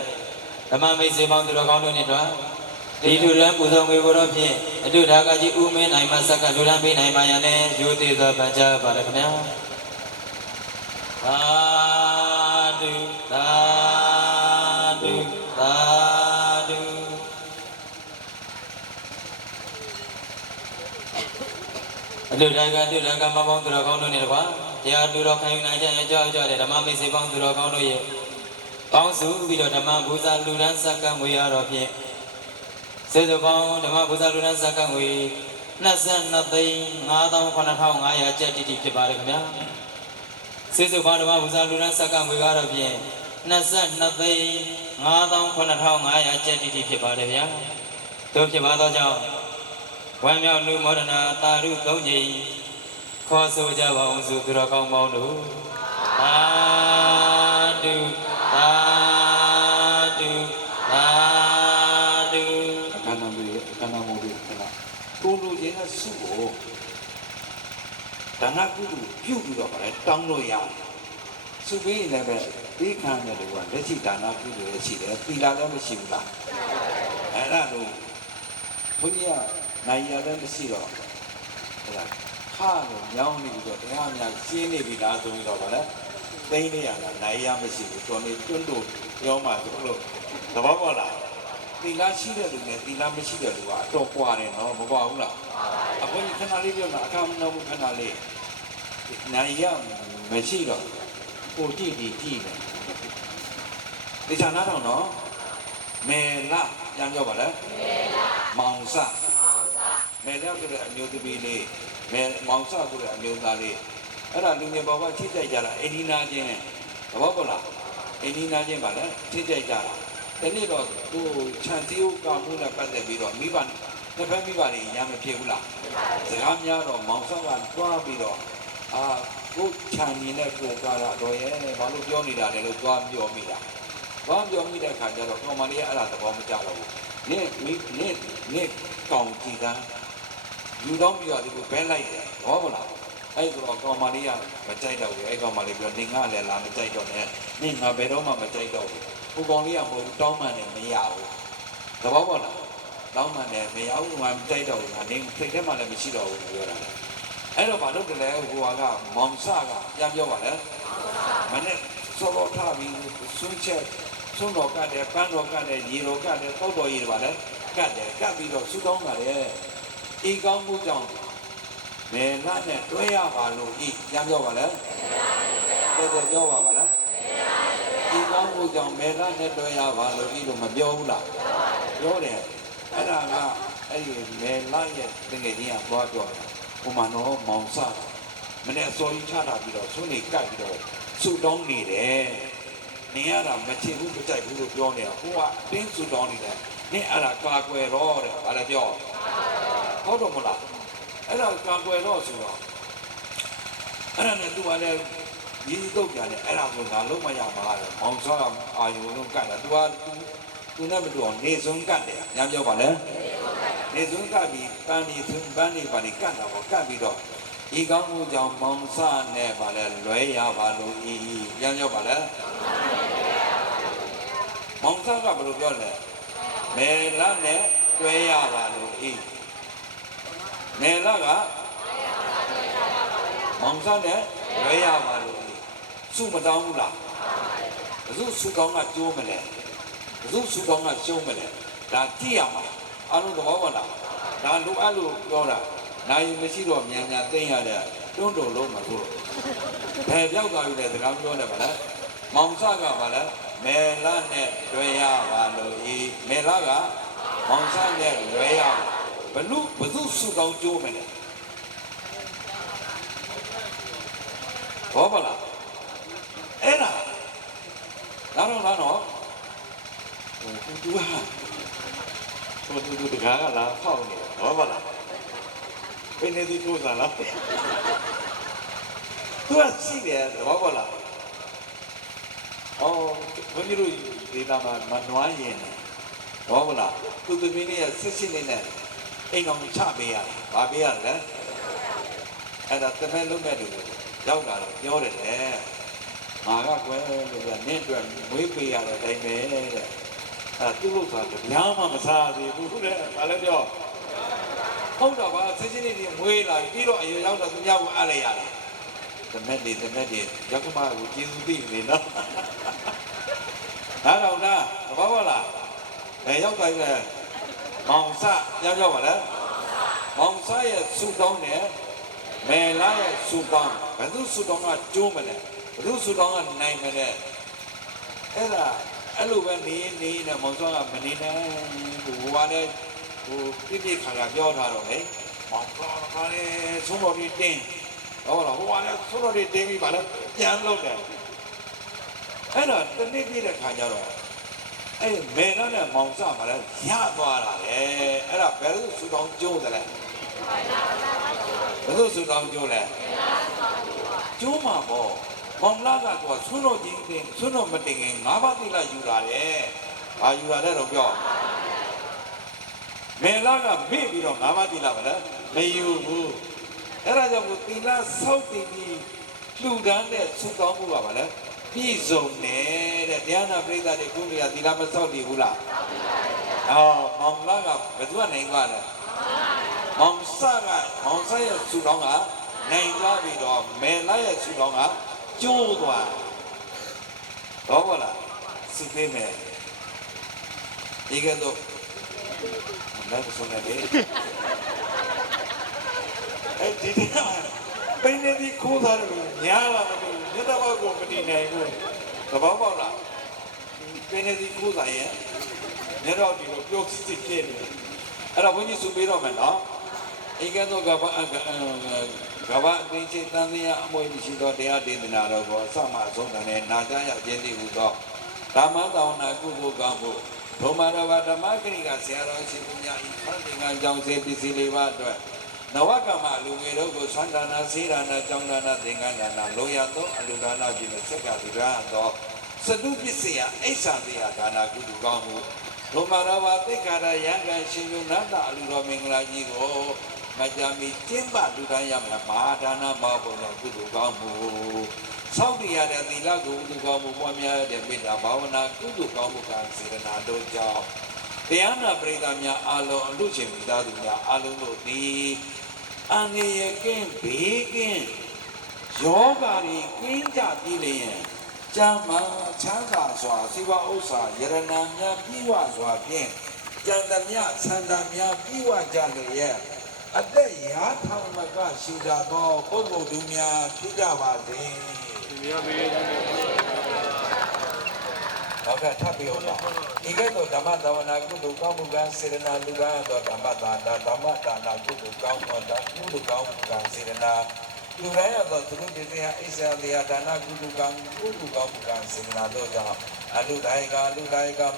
ဓမ္မမိတ်ဆွေပေါင်းသူတော်ကောင်းတို့နဲ့တော့ဒီလူရန်ပူဇော်ငွေကိုတော့ဖြင့်အတုဒါကကြီးဦးမင်းနိုင်မှစက္ကလူရန်ပေးနိုင်ပါရန်နဲ့ရိုးသေးသောပัญจပါရခင်ဗျာသာဓုသာဓုသာဓုအတုဒါကမပေါင်းသူတော်ကောင်းတို့နဲ့တပါတရားလူတော်ခံယူနိုင်ကြရကြကြတဲ့ဓမ္မမိတ်ဆွေပေါင်းသူတော်ကောင်းတို့ရဲ့ပေါင်းစုပြီးတော့ဓမ္မပူဇာလူရန်စက္ကငွေရတော်ဖြင့်စေစုပေါင်းဓမ္မပူဇာလူရန်စက္ကငွေ22သိန်း59,500ကျပ်တိတိဖြစ်ပါတယ်ခင်ဗျာစေစုပေါင်းဓမ္မပူဇာလူရန်စက္ကငွေကတော့ဖြင့်22သိန်း59,500ကျပ်တိတိဖြစ်ပါတယ်ဗျာတို့ဖြစ်ပါသောကြောင့်ဝမ်းမြောက်နှုမောဒနာတာရုသုံးကြိမ်ခေါ်ဆိုကြပါအောင်စုသူတော်ကောင်းပေါင်းတို့သာဓုသာဓုသာဓုအခန္ဓာမျိုးအခန္ဓာမို့လို့ခဏကိုလိုချင်တဲ့စုကိုဒါနကုသိုလ်ပြုပြီးတော့ဗါလဲတောင်းလို့ရတယ်စုပေးရင်လည်းပဲဒီခံရတယ်ကွာလက်ရှိဒါနကုသိုလ်ရဲ့ရှိတယ်သီလလည်းမရှိဘူးလားအဲ့ဒါလို့ဘုန်းကြီးကနိုင်ရလည်းမရှိတော့ဟုတ်လားခါလို့ညောင်းနေပြီးတော့တရားများရှင်းနေပြီလားဆိုပြီးတော့ဗါလဲသိနေရတာနိုင်ရမရှိဘူးတော်နေတွန်းတို့ပြောမှတို့လို့သဘောပေါက်လားသီလရှိတဲ့လူနဲ့သီလမရှိတဲ့လူကအတော်ကွာတယ်နော်မကွာဘူးလားအခုခဏလေးပြောတာအခါမနှောဘူးခဏလေးနိုင်ရမရှိတော့ကိုကြည့်ကြည့်တယ်ဒီချာနာတော့နော်မေလာပြန်ပြောပါလားမေလာမောင်စမေလာဆိုတဲ့အမျိုးသမီးလေးမောင်စဆိုတဲ့အမျိုးသားလေးအဲ့ဒါလူငယ်ဘောကချစ်ကြိုက်ကြတာအိန္ဒိနာချင်းသဘောပေါက်လားအိန္ဒိနာချင်းပါလေချစ်ကြိုက်ကြတာဒီနေ့တော့သူခြံစည်းဥကာမှုနဲ့ပတ်သက်ပြီးတော့မိဘနှစ်ဖက်မိဘတွေရမ်းမဖြစ်ဘူးလားစကားများတော့မောင်ဆောက်ကတွားပြီးတော့ကိုခြံနေနဲ့ကိုကားတာတော့ရဲ့ဘာလို့ပြောနေတာလဲလို့တွားပြောမိတာတွားပြောမိတဲ့အခါကျတော့ကောင်မလေးကအဲ့ဒါသဘောမကျတော့ဘူးနေ့ကောင်ကြည့်တာယူတော့ပြီးတော့ဒီကိုဘဲလိုက်တယ်ဟောမလားအဲ့တော့ကောင်မလေးကမကြိုက်တော့ဘူးအဲ့ကောင်မလေးပြောနေငါလည်းလာမကြိုက်တော့နဲ့နေငါဘယ်တော့မှမကြိုက်တော့ဘူးဟိုကောင်လေးကမဟုတ်တောင်းမှန်တယ်မရဘူးသဘောပေါက်လားတောင်းမှန်တယ်မရဘူးငါမကြိုက်တော့ဘူးငါနေစိတ်ထဲမှာလည်းမရှိတော့ဘူးပြောတာအဲ့တော့ဘာလို့တလဲဟိုကမောင်စကပြန်ပြောပါလေမနဲ့စောတော့ထားပြီးဆွန့်ချက်ဆွန့်တော်ကတဲ့ပန်းတော်ကတဲ့ရေတော်ကတဲ့တောက်တော်ရေတွေပါလေကတ်တယ်ကတ်ပြီးတော့ဆူတောင်းပါလေဤကောင်းမှုကြောင့်မေလာနဲ့တွဲရပါလို့ဤပြန်ပြောပါလေတဲ့ပြောပါလားဤကောင်းမှုကြောင့်မေလာနဲ့တွဲရပါလို့ဤလို့မပြောဘူးလားပြောတယ်အဲ့ဒါကအဲ့ဒီမေလာရဲ့တကယ်ကြီးကသွားပြောတယ်ဟိုမှာတော့မောင်စမနေ့စော်ကြီးချတာပြီးတော့ဆွနေကြိုက်ပြီးတော့ဆူတောင်းနေတယ်နင်ရတာမချင်ဘူးမကြိုက်ဘူးလို့ပြောနေတာဟိုကအတင်းဆူတောင်းနေတယ်နင်အဲ့ဒါကာကွယ်တော့တဲ့ဘာလဲပြောဟုတ်တော့မလားအဲ့ဒါကာကွယ်တော့ဆိုတော့အဲ့ဒါနဲ့သူကလည်းရည်တုတ်ပြန်တယ်အဲ့ဒါဆိုငါလုံးမရမှာလေမောင်စောကအာယုံလုံးကတ်တယ်သူနဲ့မတူအောင်နေစုံကတ်တယ်ညပြောပါလေနေစုံကပ်ပြီးပန်းနေပါနေကတ်တာပေါ့ကတ်ပြီးတော့ဤကောင်းမှုကြောင့်မောင်စနဲ့ပါလဲလွဲရပါလို့ဤညပြောပါလေမောင်စကဘယ်လိုပြောလဲမေလာနဲ့တွဲရပါလို့ဤမေလာကမောင်စနဲ့လွဲရပါလို့စုမတောင်းဘူးလားဘယ်သူစုတောင်းကကျိုးမလဲဘယ်သူစုတောင်းကကျုံးမလဲဒါကြည့်ရမှာအလုံးသဘောပေါက်လားဒါလိုအဲ့လိုပြောတာ နိုင်မရှိတော့မြန်မြန်သိမ့်ရတဲ့တွန်းတုံလုံးမှာဆိုဘယ်ပြောက်သွားပြီလဲစကားပြောတယ်ဗလားမောင်စကဗလားမေလာနဲ့တွေ့ရပါလို့ဤမေလာကမောင်စနဲ့တွေ့ရဘသူစုကောင်းကြိုးမယ်လဲဘောပါလားအဲ့ဒါလာတော့သူဟာသူတကားကလာဖောက်နေဘောပါလားဘယ်နေဒီကိုစားလားသူကရှိတယ်ဘောပါလားအော်ဘယ်လိုဒီနာမနွားရင်ဘောပါလားသူသမီးလေးကစစ်စစ်လေးနဲ့အိမ်အောင်ချပေးရတယ်ဗာပေးရလဲအဲ့ဒါတမဲလုံးမဲ့တူရောက်လာတော့ပြောတယ်လေငါကကွယ်လို့ကနင့်အတွက်မွေးပေးရတဲ့အတိုင်းပဲတဲ့အဲ့သူ့လို့ဆိုတာတရားမှမစားသေးဘူးတဲ့ဘာလဲပြောဟုတ်တော့ဗာစစ်စစ်လေးမွေးလာပြီးတော့အရွယ်ရောက်တော့သူများကိုအားလိုက်ရတယ်တမဲလေးရောက်ကမကိုကျေးဇူးသိနေနော်နားတော်လားဘာပါလားဘယ်ရောက်တိုင်းလဲမောင်စရောက်ပါလားမောင်စရဲ့စူတောင်းနဲ့မေလာရဲ့စူတောင်းဘယ်သူစူတောင်းကကျိုးမလဲဘယ်သူစူတောင်းကနိုင်မလဲအဲ့ဒါအဲ့လိုပဲနေနဲ့မောင်စကမနေနဲ့ဟိုကလည်းဟိုပြည့်ခါပြောထားတော့လေမောင်စကလည်းသုံးတော်ကြီးတင်းဟုတ်လားဟိုကလည်းသုံးတော်ကြီးတင်းပြီးပါလဲပြန်လုပ်တယ်အဲ့တော့တနေ့ပြည့်တဲ့ခါကျတော့အဲ့မေလာနဲ့မောင်စကလည်းရသွားတာလေအဲ့ဒါဘယ်လိုစူတောင်းကျိုးတယ်လဲဘယ်လိုစူတောင်းကျိုးလဲကျိုးမှာပေါ့မောင်လာကတော့ဆွလို့ကြီးတင်ဆွလို့မတင်ခင်၅ပါးသီလယူလာတယ်။ဘာယူလာတဲ့တော့ပြောမေလာကမေ့ပြီးတော့၅ပါးသီလပါလားမယူဘူး။အဲ့ဒါကြောင့်သီလစောင့်တည်ပြီးလှူဒန်းတဲ့စူတောင်းမှုပါလားပြည့်စုံနေတဲ့တရားနာပရိသတ်တွေကိုယ်ကသီလမစောင့်တည်ဘူးလား။အော်မောင်လာကဘယ်သူကနိုင်သွားလဲ။မောင်စရဲ့စူတောင်းကနိုင်သွားပြီးတော့မေလာရဲ့စူတောင်းကကျိုးသွားတော့ဗလားစပေးမယ်ဒီကတော့လည်းဆုံးနေတယ်အဲ့ဒီကပင်းနေဒီခိုးသားလို့ညာလာမလို့ညတဘောကိုမတည်နိုင်ဘူးသဘောပေါက်လားပင်းနေဒီခိုးသားရဲ့ညတော့ဒီလိုပြုတ်စစ်ပြနေအဲ့တော့ဘုန်းကြီးစပေးတော့မယ်နော်ဒီကတော့ကဘာအသိချင်းတန်တရားအမွေမရှိတော့တရားဒေသနာတော်ကိုအစမှအဆုံးတန်နဲ့နာကြားရခြင်းတည်ဟူသောဓမ္မတောင်းနာကုသိုလ်ကောင်းဖို့ဘုမာတော်ဓမ္မဂရိကဆရာတော်ရှင်ဘုရားဤဖန်သင်္ကန်းကြောင့်စေပစ္စည်းလေးပါးအတွက်နဝကမ္မလူငယ်တို့ကိုသံဃာနာစေရနာကြောင့်နာသင်္ကန်းနာလိုရသောအလူဒါနပြုနဲ့ဆက်ကသူရသောစတုပစ္စယအိဋ္ဌာတရားဒါနာကုသိုလ်ကောင်းမှုဘုမာတော်သိက္ခာရယံကရှင်ယုဏတအလူတော်မင်္ဂလာကြီးကိုမကြမီကျင်းပလူတိုင်းရမှာမဟာဒါနမောဘုံတော်ကုသိုလ်ကောင်းမှုစောင့်တရားတဲ့သီလကိုကုသိုလ်ကောင်းမှုပွားများတဲ့မေတ္တာဘာဝနာကုသိုလ်ကောင်းမှုကစေတနာတို့ကြောင့်တရားနာပရိသတ်များအလုံးအလူရှင်မိသားစုများအလုံးတို့သည်အန္တရာယ်ကင်းဘေးကင်းယောဂါတွေကင်းကြပြီးလျင်ကျမ်းမာချမ်းသာစွာစိဝဥစ္စာယရဏများပြည့်ဝစွာဖြင့်ကျန်သမျှဆန္ဒများပြည့်ဝကြလျက်အသက်ရာထောင်မကရှိကြသောပုဂ္ဂိုလ်သူများဖြစ်ကြပါစေ။ဟုတ်ကဲ့ထပ်ပြီးတော့ဒီကဲ့သို့ဓမ္မသဝနာကုသိုလ်ကောင်းမှုကစေရနာလူကသောဓမ္မဒါနဓမ္မဒါနကုသိုလ်ကောင်းသောဓမ္မကုသိုလ်ကောင်းမှုကစေရနာလူရရသောသူတို့ဒီစေအိစ္ဆာတရားဒါနကုသိုလ်ကောင်းမှုကစေရနာတို့ကြောင့်အလူတိုင်းက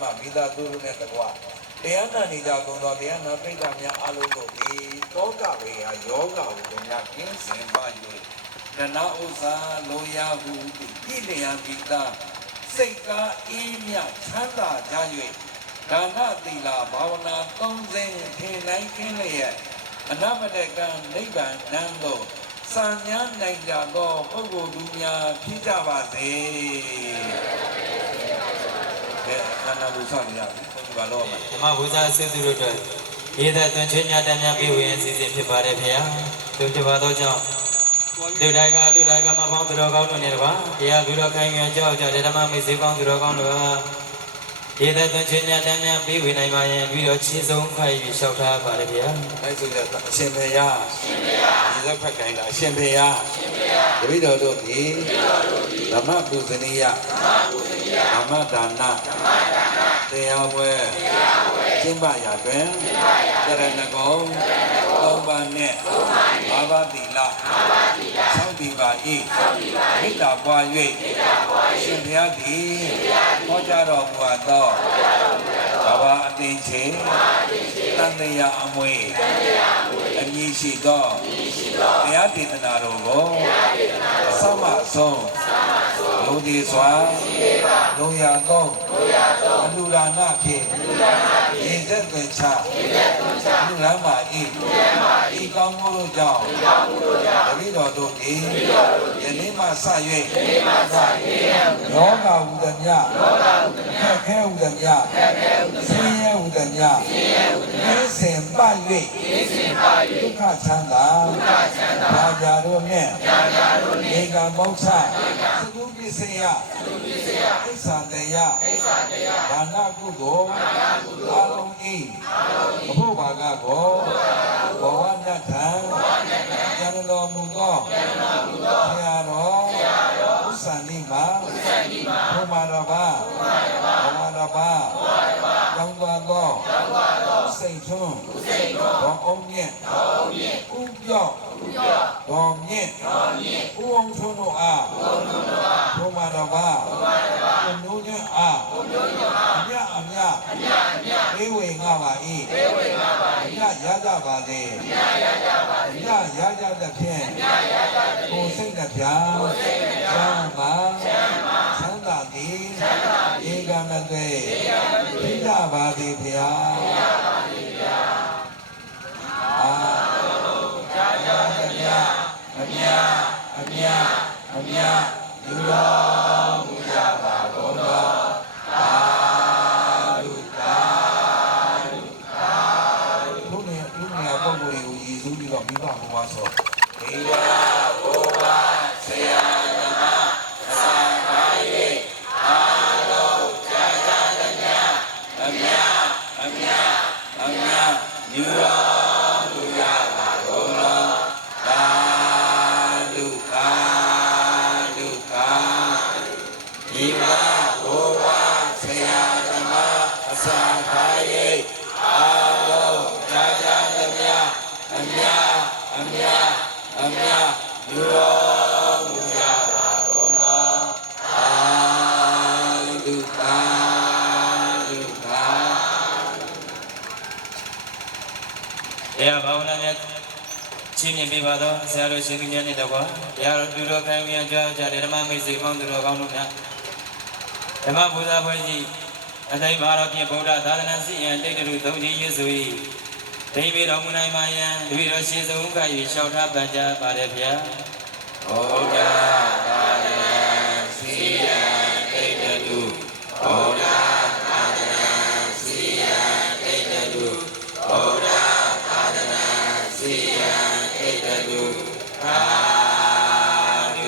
မှမိသားစုတို့နဲ့တကွာတရားနာနေကြကုန်သောတရားနာပိဋကများအလုံးတို့သည်တောကဝေယယောဂဝေများကင်းစင်ပါ၍တဏှာဥစ္စာလိုရာဟုဤလျံပိတာစိတ်ကားအေးမြချမ်းသာကြ၍ဒါနသီလဘာဝနာသုံးစဉ်ထင်နိုင်ခင်းလျက်အနမတကံနိဗ္ဗာန်နန်းသို့စံများနိုင်ကြသောပုဂ္ဂိုလ်သူများဖြစ်ကြပါစေ။ဒါနဘုရားရပြီ။ဘာလို့မလဲဓမ္မဝိဇ္ဇာစေသူတို့အတွက်ရေးသက်သွင်းချင်းများတမ်းများပြေဝရင်စီစဉ်ဖြစ်ပါတယ်ဖေဟာသူဖြစ်ပါသောကြောင့်လူတိုင်းကမပေါင်းသူတော်ကောင်းတို့နဲ့တပါတရားလူတော်ခိုင်ငံကြောက်ကြတဲ့ဓမ္မမိတ်ဆွေကောင်းသူတော်ကောင်းတို့ဟာ ဒီသက်သွင်းချင်းများတမ်းများပေးဝေနိုင်ပါရင်ပြီးတော့ချင်းဆုံးခိုက်ပြီးလျှောက်ထားပါတယ်ဗျာ အဲ့ဆိုကြအရှင်ဖေယဒီသက်ဖက်ခိုင်းတာအရှင်ဖေယတပည့်တော်တို့ဒီဓမ္မပူဇနီယဓမ္မဒါနတရားပွဲကျင့်ပါရာတွင်တရဏဂုံသုံးပါးနဲ့ဘာဝတိလဆောင်းဒီပါဤမိတ္တာပွား၍ရှင်ဘုရားသည်ဟောကြားတော်မူသောဘာဝအသင်္ချေတန်တရားအမွေအမည်ရှိသောတရားဒေသနာတော်ကိုအစမအဆုံးလူဒီစွာလုံရသောအလူဒါနဖြင့်ရည်သက်သွင်းချလူလမ်းပါဤကောင်းမှုတို့ကြောင့်တပည့်တော်တို့သည်ယနေ့မှစ၍ယောဂဝုဒ္ဓမြခက်ခဲဝုဒ္ဓမြဆင်းရဲဝုဒ္ဓမြသိစင်ပါ၍ဒုက္ခချမ်းသာဘာကြတို့နှင့်ဧကမောက္ခသကုပစ္စယဣစ္ဆာတရားဒါနကုသိုလ်အာလုံးဤအဖို့ဘာကကိုဘဝနတ်ထံကျန်တော်မူသောဆရာတော်ဥစ္စာနိမဘုမာရဘာကျောင်းသွားသောစိတ်ထွန်းတော်အောင်မြင့်ဥပြော့တော်မြင့်ဥအောင်ထွန်းတို့အားဘုမာရဘာကိုမျိုးညွန့်အားအမြအေးဝေငါပါ၏အမြရကြပါစေအမြရကြသဖြင့်ကိုယ်စိတ်နှပြချမ်းသာချမ်းသာသည်ဧကမသွေပြကြပါသည်ဗျာအာကြာကြာအမြလူတော်မူကြပါကုန်တော်အာလူလူနေပုံကိုယ်ကိုရည်စူးပြီးတော့မိဘဘုရားဆိုဒေဝဘုရားဆရာဓမ္မအစာပါ၍အာလုံးကြာကြာသမျှအမြလူတော်မူကြပါကုန်တော်အာလူဒီမှာဘုရားဆရာဓမ္မအစာပါ၍အာလုံးကြာကြာသမျှအမြလူတော်မူကြပါကုန်တော်အာလူတရားဘာဝနာများချင်းမြင်ပေးပါသောဆရာတော်ရှင်သူများနှင့်တကွာတရားတော်သူတော်ခိုင်မြတ်ကြွားကြတဲ့ဓမ္မမိတ်ဆွေပေါင်းသူတော်ကောင်းတို့များဓမ္မပူဇာပွဲကြီးအသိမာတော်ဖြင့်ဗုဒ္ဓသာသနာစီရင်တိတ်တုသုံးကြီးရွတ်ဆို၏ဒိဗေတော်မူနိုင်ပါယံတပည့်တော်ရှင်ဆုံးက၍လျှောက်ထားပန်ကြားပါတယ်ဗျာဗုဒ္ဓသာသနာစီရင်တိတ်တုဗုဒ္ဓသာသနာစီရင်တိတ်တုဗုဒ္ဓသာသနာစီရင်တိတ်တုသာဓု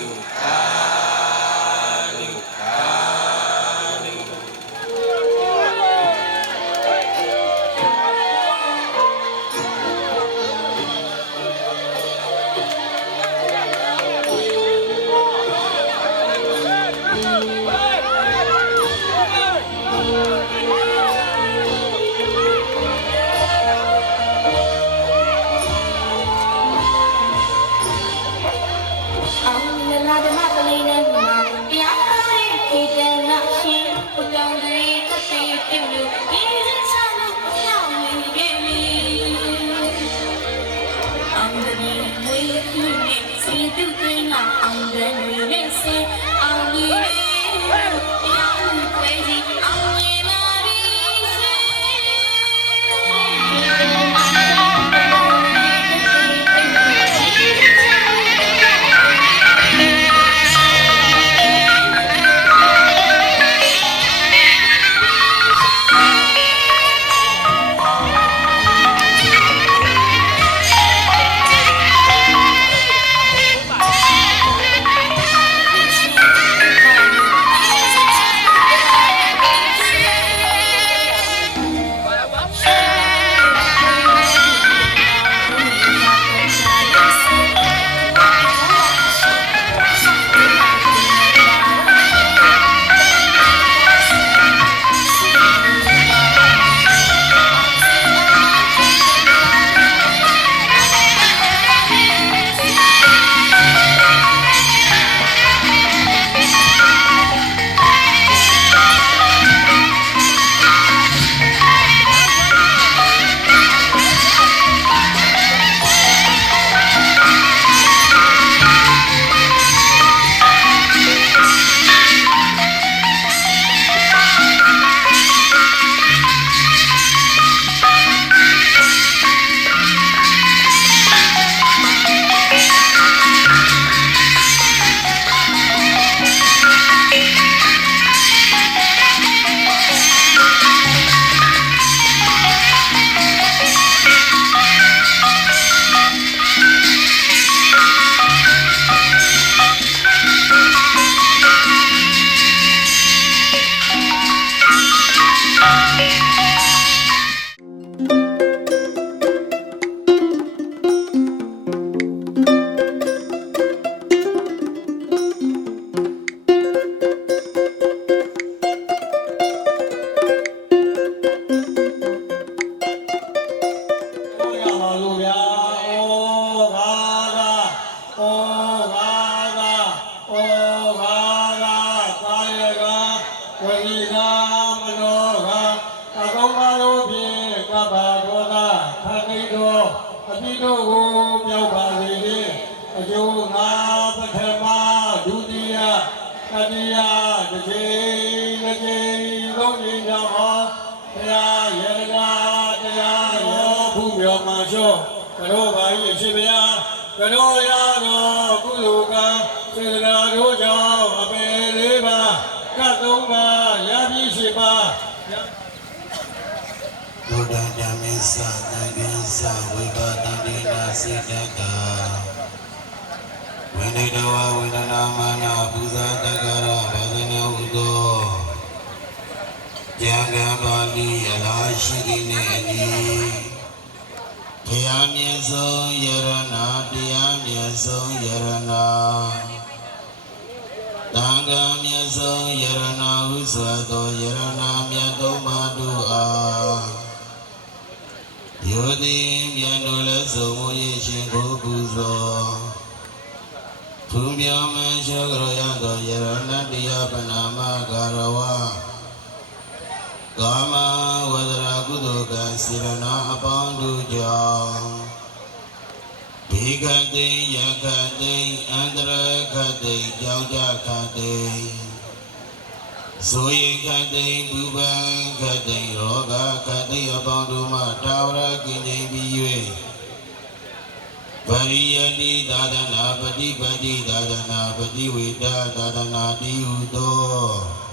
တိတို့ကိုမြောက်ပါစေခြင်းအကျိုးငါပထမဒုတိယတတိယတစ်ချိန်တစ်ချိန်သုံးချိန်ကြောင့်ဟောတရားရတနာတရားရောဖူးမြော်မှာလျှော့ကရောပါ၏အရှင်ဘုရားကရောရတော်ကုသိုလ်ကံစေတနာတို့ကြောင့်အပေလေးပါကတ်သုံးပါရပြီရှိပါ ဘုဒ္ဓဓမ္မေသသံဃေသဝိပါဒတိနာစေတကဝိနိတဝဝိနနာမနာပူဇာတက္ကရာဘာဇနဟုသောဉာဏ်ကံပါဠိအလားရှိသည်နှင့်အညီတရားမြတ်ဆုံးယရဏတရားမြတ်ဆုံးယရဏသံဃာမြတ်ဆုံးယရဏဟုဆိုသောယရဏမြတ်သုံးပါးတို့အားယောတိမြတ်တို့လည်းသုံးမရရှင်ကိုပူဇော်ဖူးမြော်မှန်လျှောကြရသောယရဏတရားပနာမကာရဝကာမဝဒရာကုသိုလ်ကံစေရနာအပေါင်းတို့ကြောင့်ဘေကတိယခတိအန္တရခတိကြောင့်ကြခတိဆိုရင်ခတိပူပန်ခတိရောဂခတိအပေါင်းတို့မှတာဝရကင်းခြင်းပြီး၍ပရိယတိသာသနာပฏิပတိသာသနာပฏิဝေဒသာသနာတိဟုသော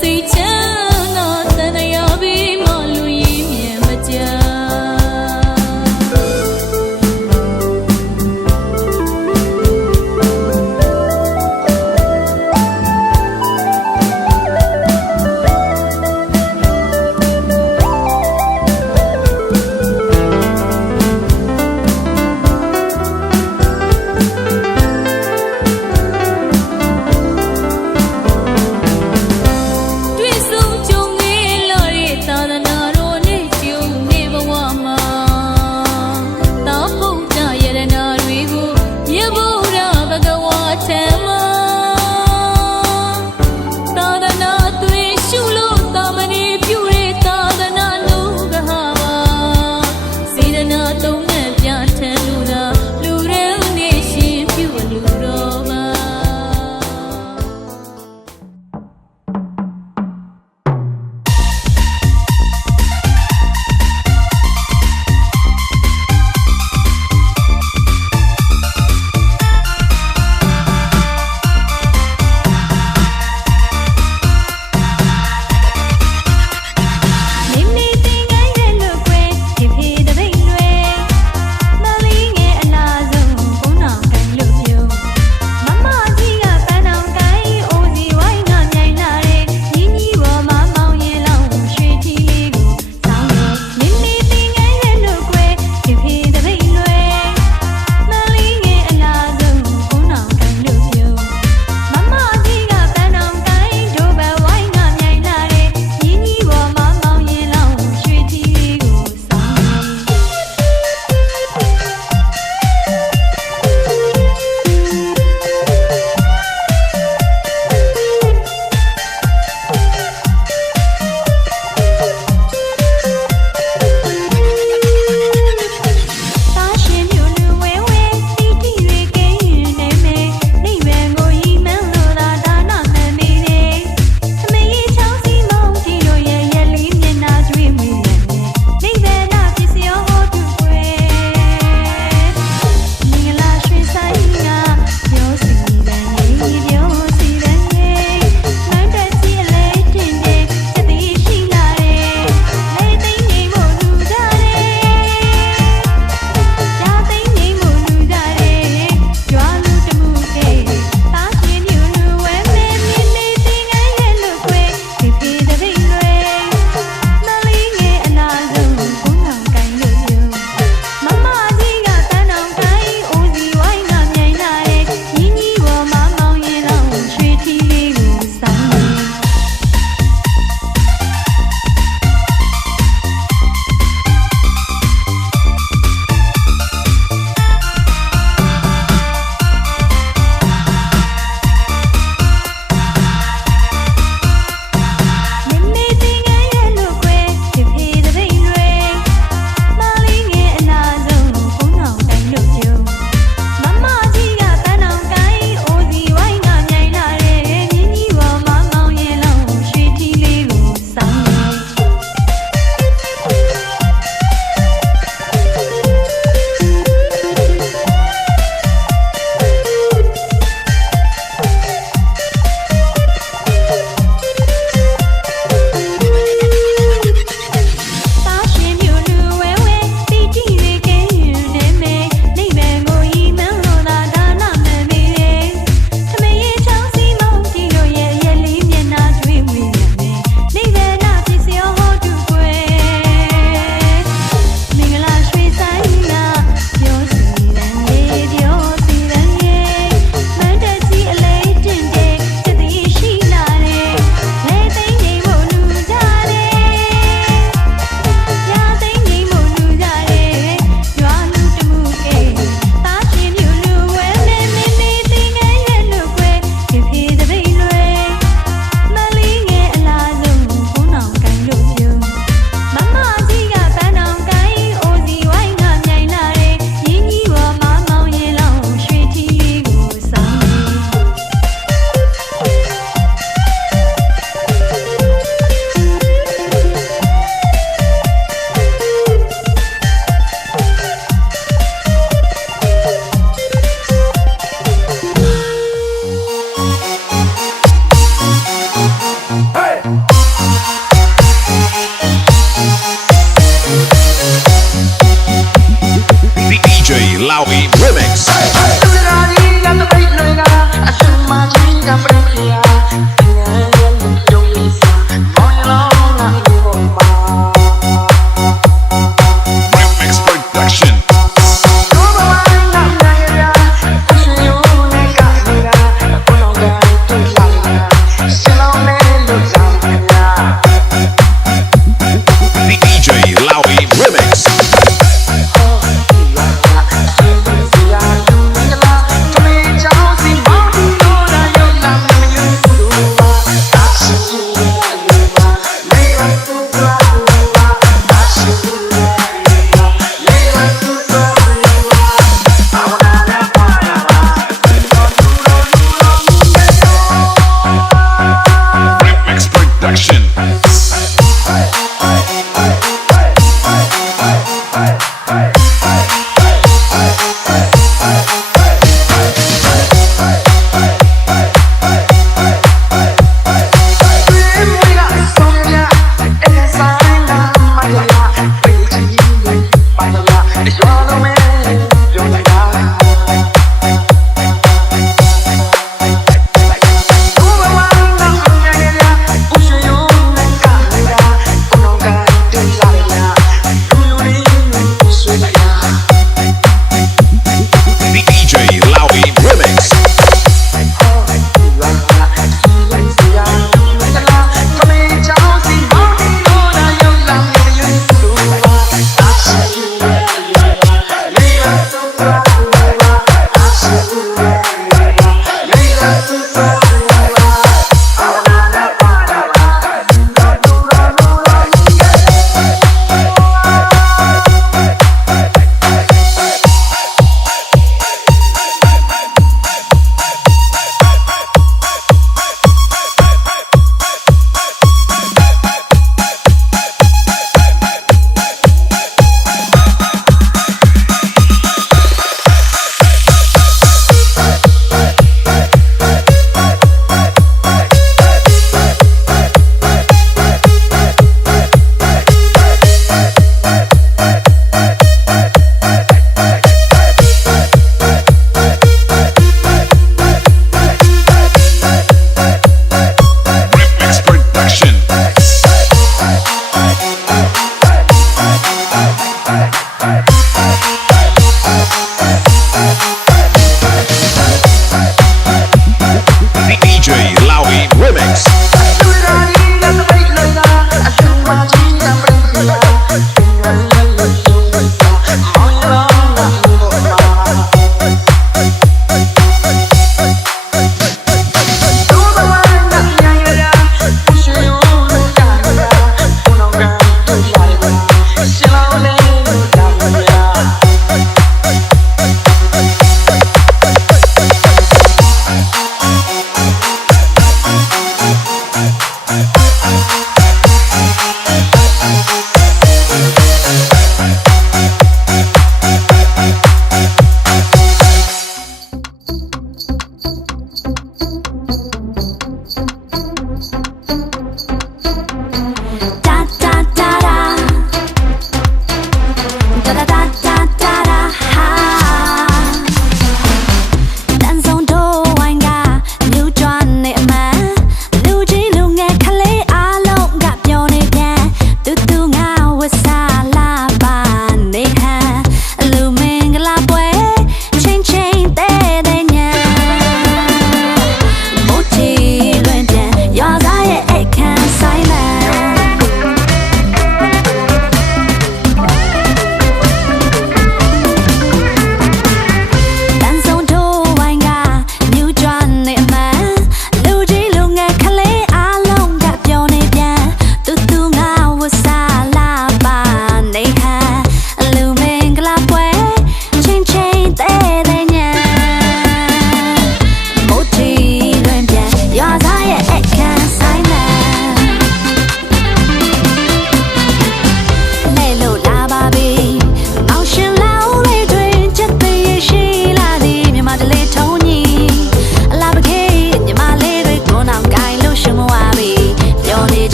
စိတ်ချမ်းသာတန်တရားပြီးမှလူရင်းမြင်မကြ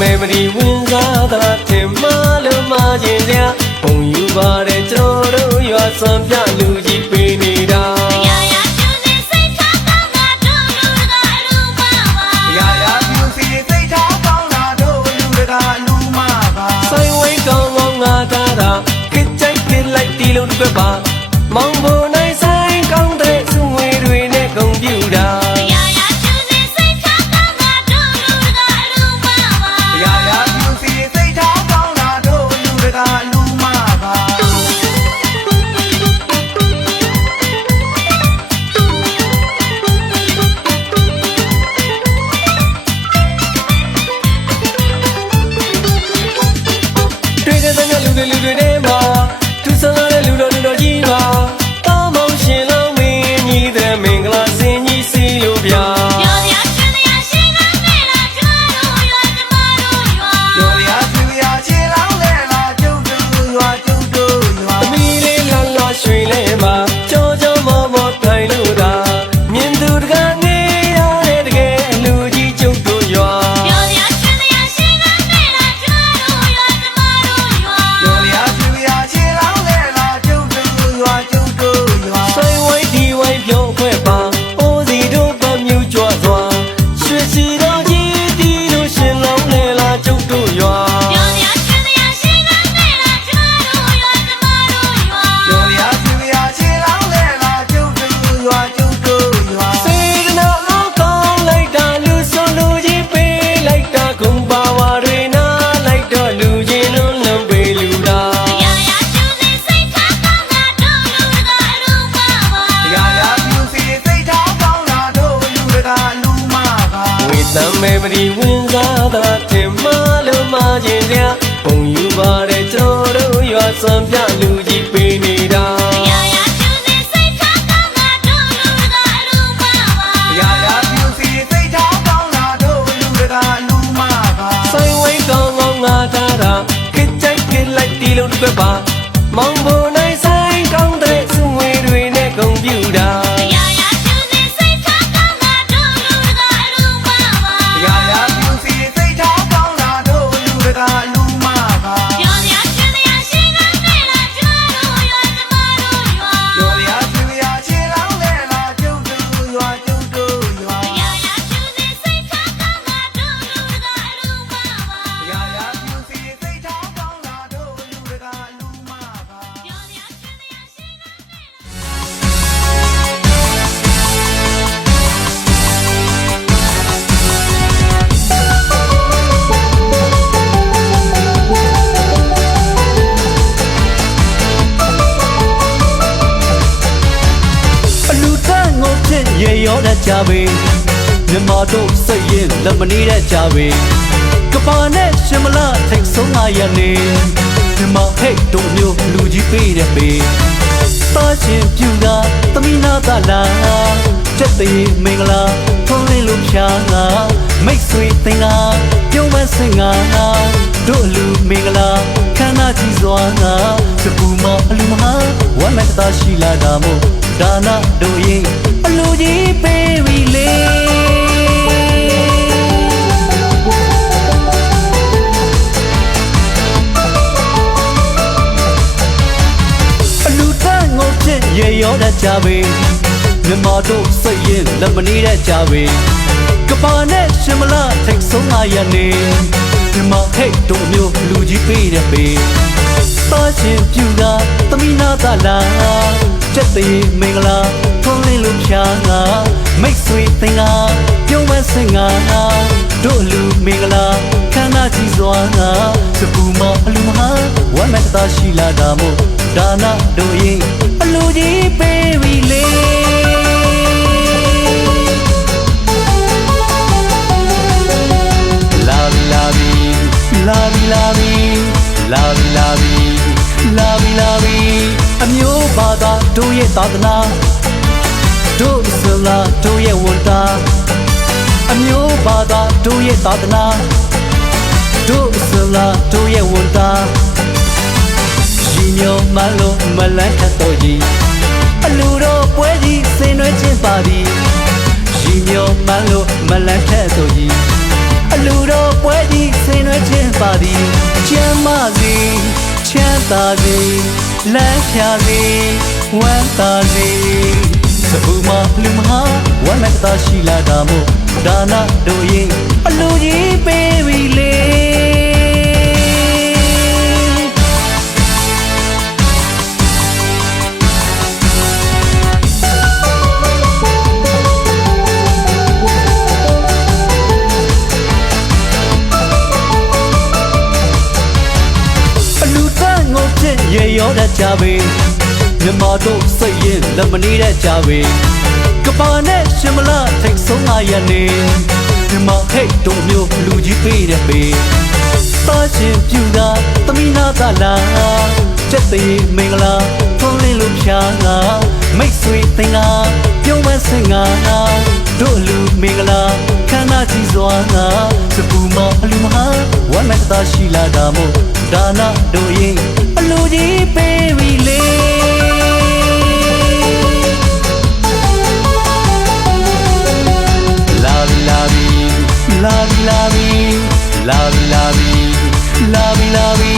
မေမရီဝင်စားတာတင်မလို့မခြင်းစရာပုံယူပါတယ်ကျွန်တော်တို့ရွာစံပြလူကြီးပေးနေတာ ရာရာကျူစီစိတ်ထားကောင်းတာတို့လူတကာလူမပါ ရာရာပြူစီစိတ်ထားကောင်းတာတို့လူတကာလူမပါ ဆိုင်ဝိတ်ကောင်းကောင်းငါသားတာခစ်ကြိုက်ခစ်လိုက်တီလုံးတစ်ပါမောင်ဖို့နိုင်ဆိုင်ကောင်းတဲ့စုငွေတွေနဲ့ဂုံပြူတာ ရာရာကျူစီစိတ်ထားကောင်းတာတို့လူတကာလူမပါ ရာရာပြူစီစိတ်ထားကောင်းတာတို့လူတကာလူမပါ တွေ့တဲ့တဲ့လူတွေထဲမှာသူဆန်းလာတဲ့လူတော်ကြီးပါတောင်းမောင်ရှင်လုံးမင်းကြီးတဲ့မင်္ဂလာစင်ကြီးစီလို့ဗျာ ပြောရရှင်ရရှင်ကနဲ့လာကျွားလို့ရွာကျမတို့ရွာ ရောရာပြူရာချေလောင်းလဲလာကျုပ်တို့ရွာကျုပ်တို့ရွာ သမီးလေးလှလှရွှေလဲမှာကြောကြောမောမောထိုင်လို့တာမြင်သူတကနေရတဲ့တကယ်လူကြီးကျုပ်တို့ရွာ ပြောရရှင်ရရှင်ကနဲ့လာကျွားလို့ရွာကျမတို့ရွာ ရောရာပြူရာချေလောင်းလဲလာကျုပ်တို့ရွာကျုပ်တို့ရွာ ဆိုင်ဝိုင်းဒီဝိုင်းပြောင်းဖွဲ့ပါအိုးစီတို့ပမြူကြွစွာရွှေစီတော်ကြီးဒီတို့ရှင်လောင်းလဲလာကျုပ်တို့ရွာ ပြောရရှင်ရရှင်ကနဲ့လာကျွားလို့ရွာကျမတို့ရွာ ရောရာပြူရာချေလောင်းလဲလာကျုပ်တို့ရွာကျုပ်တို့ရွာ စေတနာအောင်ကောင်းလိုက်တာလူဆုံးလူကြီးပေးလိုက်တာဂုံပါဝါတွေနားလိုက်တော့လူချင်းလုံးလုံးပေးလူတာ ရာရာကျူစီစိတ်ထားကောင်းတာတို့လူတကာလူမပါ ရာရာပြူစီစိတ်ထားကောင်းတာတို့လူတကာလူမပါ ဝေတံမေမရီဝင်စားတာတင်မလို့မခြင်းစရာပုံယူပါတယ်ကျွန်တော်တို့ရွာစံပြလူကြီးပေးနေတာ ရာရာကျူစီစိတ်ထားကောင်းတာတို့လူတကာလူမပါ ရာရာပြူစီစိတ်ထားကောင်းတာတို့လူတကာလူမပါ ဆိုင်ဝိတ်ကောင်းကောင်းငါသားတာခစ်ကြိုက်ခစ်လိုက်တီလုံးတစ်ပါမောင်ဖို့နိုင်ဆိုင်ကောင်းတဲ့စုငွေတွေနဲ့ဂုံပြူတာ ရာရာကျူစီစိတ်ထားကောင်းတာတို့လူတကာလူမပါ ရာရာပြူစီစိတ်ထားကောင်းတာတို့လူတကာလူမပါ ပြောရရှင်ရရှင်ကနဲ့လာကျွားလို့ရွာကျမတို့ရွာ ရောရာပြူရာချေလောင်းလဲလာကျုပ်တို့ရွာကျုပ်တို့ရွာ ရာရာကျူစီစိတ်ထားကောင်းတာတို့လူတကာလူမပါ ရာရာပြူစီစိတ်ထားကောင်းတာတို့လူတကာလူမပါ ပြောရရှင်ရရှင်က အလူတန်းငိုဖြစ်ရေရောတတ်ကြပေမြမတို့စိတ်ရင်လက်မနေတဲ့ကြပေကပါနဲ့ရှင်မလားထိတ်ဆုံးငါရနေမြမဟိတ်တို့မျိုးလူကြီးပေးတဲ့ပေတာရှင်ပြူကသမီးနာသာလာကျက်သေးမင်္ဂလာထုံးလေးလို့ဖြာငါမိတ်ဆွေသင်္ကာပြုံးမစင်ငါတို့လူမင်္ဂလာခန္ဓာကြီးစွာငါစပူမအလူမဟာဝမ်းမတသာရှိလာတာမို့ဒါနတို့ရင်အလူကြီးပေးပြီလေအလူတန်းငိုဖြစ်ရေရောတတ်ကြပေမြမတို့စိတ်ရင်လက်မနေတဲ့ကြပေကပါနဲ့ရှင်မလားထိတ်ဆုံးငါရနေမြမဟိတ်တို့မျိုးလူကြီးပေးတဲ့ပေတာရှင်ပြူကသမီးနာသာလာကျက်သေးမင်္ဂလာထုံးလင်းလို့ဖြာငါမိတ်ဆွေသင်္ကာပြုံးမစင်ငါတို့လူမင်္ဂလာခန္ဓာကြီးစွာငါစပူမအလူမဟာဝမ်းမတသာရှိလာတာမို့ဒါနတို့ရင်အလူကြီးပေးပြီလေလာပြီလာပြီလာပြီလာပြီလာပြီလာပြီလာပြီလာပြီအမျိုးဘာသာတို့ရဲ့သာသနာတို့စလာတို့ရဲ့ဝန်တာအမျိုးဘာသာတို့ရဲ့သာသနာတို့စလာတို့ရဲ့ဝန်တာရှင်ညောမလို့မလန့်ထတော့ကြီးအလူတော်ပွဲကြီးဆင်နွှဲခြင်းပါသည်ရှင်ညောမလို့မလန့်ထတော့ကြီးအလူတော်ပွဲကြီးဆင် လမ်းဖြာစေဝမ်းသာစေစပူမလူမဟာဝမ်းမကတာရှိလာတာမို့ဒါနတို့ရင်အလူကြီးပေးပြီလေရေရောတတ်ကြပေမြမတို့စိတ်ရင်လက်မနေတဲ့ကြပေကပါနဲ့ရှင်မလားထိတ်ဆုံးလာရနေမြမဟိတ်တို့မျိုးလူကြီးပေးတဲ့ပေတာရှင်ပြူတာသမီးနာသာလာကျက်သေးမင်္ဂလာထုံးလင်းလို့ဖြာလာမိတ်ဆွေသင်္ကာပြုံးမဆင်ငါတို့လူမင်္ဂလာခန္ဓာကြီးစွာငါစပူမအလူမဟာဝမ်းမကတာရှိလာတာမို့ဒါနတို့ရင်အလူကြီးပေးပြီလေလာပြီလာပြီလာပြီလာပြီလာပြီလာပြီလာပြီလာပြီ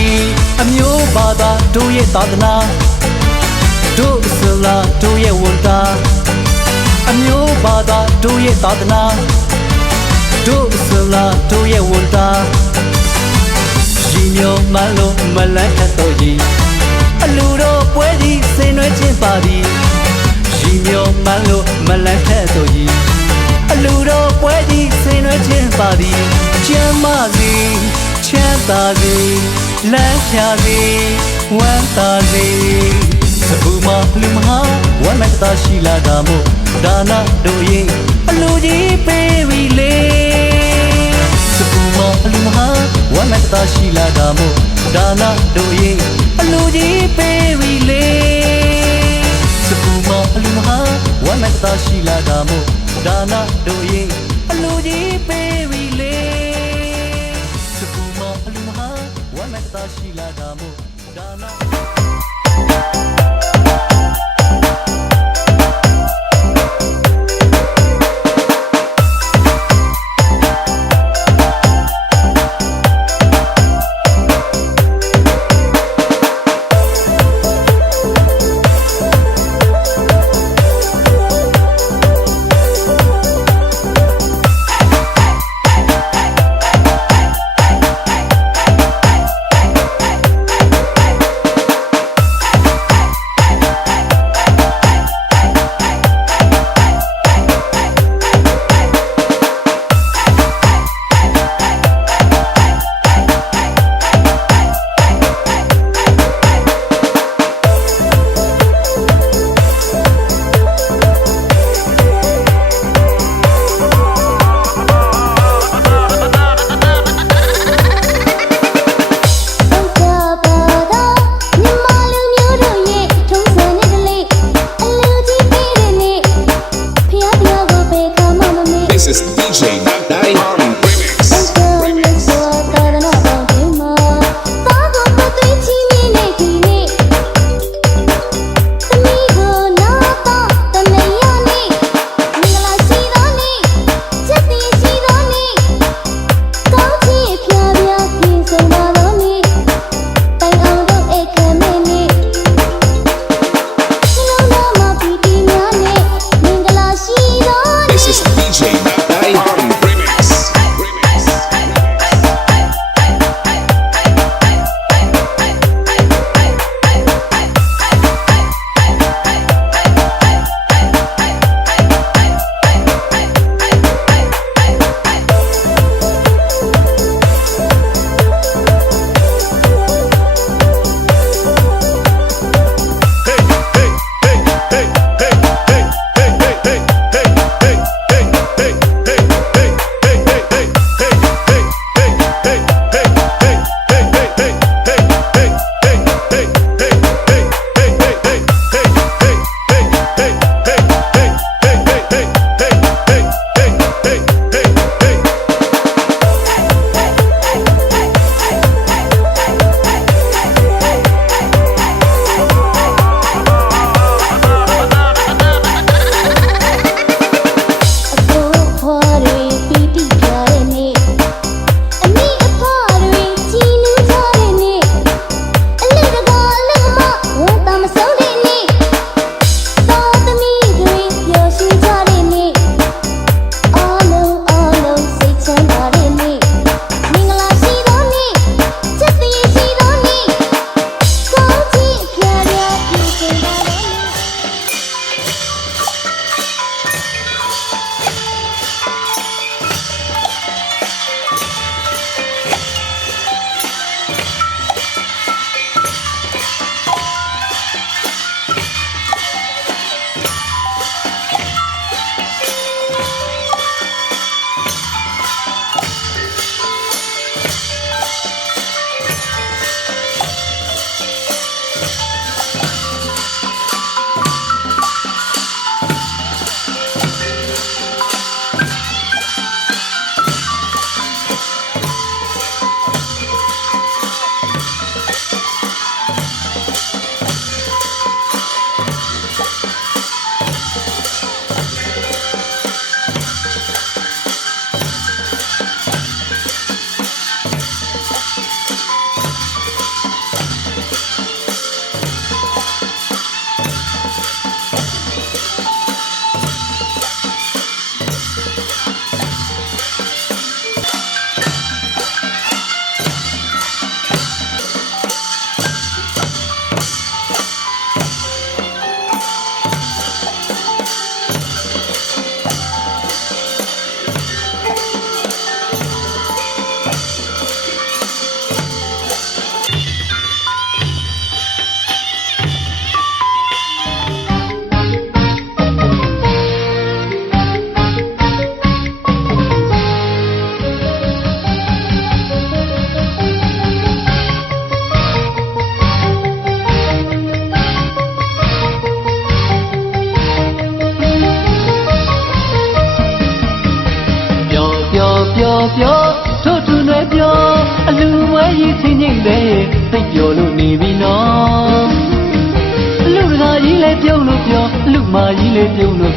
အမျိုးဘာသာတို့ရဲ့သာသနာတို့ဆလာတို့ရဲ့ဝန်တာအမျိုးဘာသာတို့ရဲ့သာသနာတို့ဆလာတို့ရဲ့ဝန်တာရှင်မျိုးမလို့မလန့်တော့ကြီးအလူတော်ပွဲကြီးဆင်နွှဲခြင်းပါသည်ရှင်မျိုးမလို့မလန့်တော့ကြီးအလူတော်ပွဲကြီးဆင်နွှဲခြင်းပါသည်ချမ်းမစီချမ်းသာစီလမ်းဖြာစီဝမ်းသာစီစပူမလူမဟာဝမ်းမကတာရှိလာတာမို့ဒါနတို့ရင်အလူကြီးပေးပြီလေစပူမလူမဟာဝမ်းမကတာရှိလာတာမို့ဒါနတို့ရင်အလူကြီးပေးပြီလေစပူမလူမဟာဝမ်းမကတာရှိလာတာမို့ဒါနတို့ရင်အလူကြီးပေးပြီလေစပူမလူမဟာဝမ်းမကတာရှိလာတာမို့ဒါန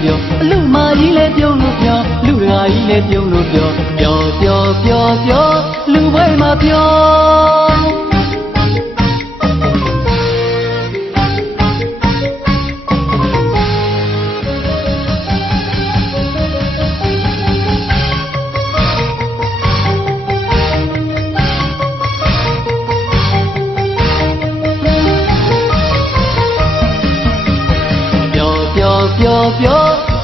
ပြောအလူမကြီးလဲပြုံးလို့ပြောလူတကာကြီးလဲပြုံးလို့ပြောလူပွဲမှာပြော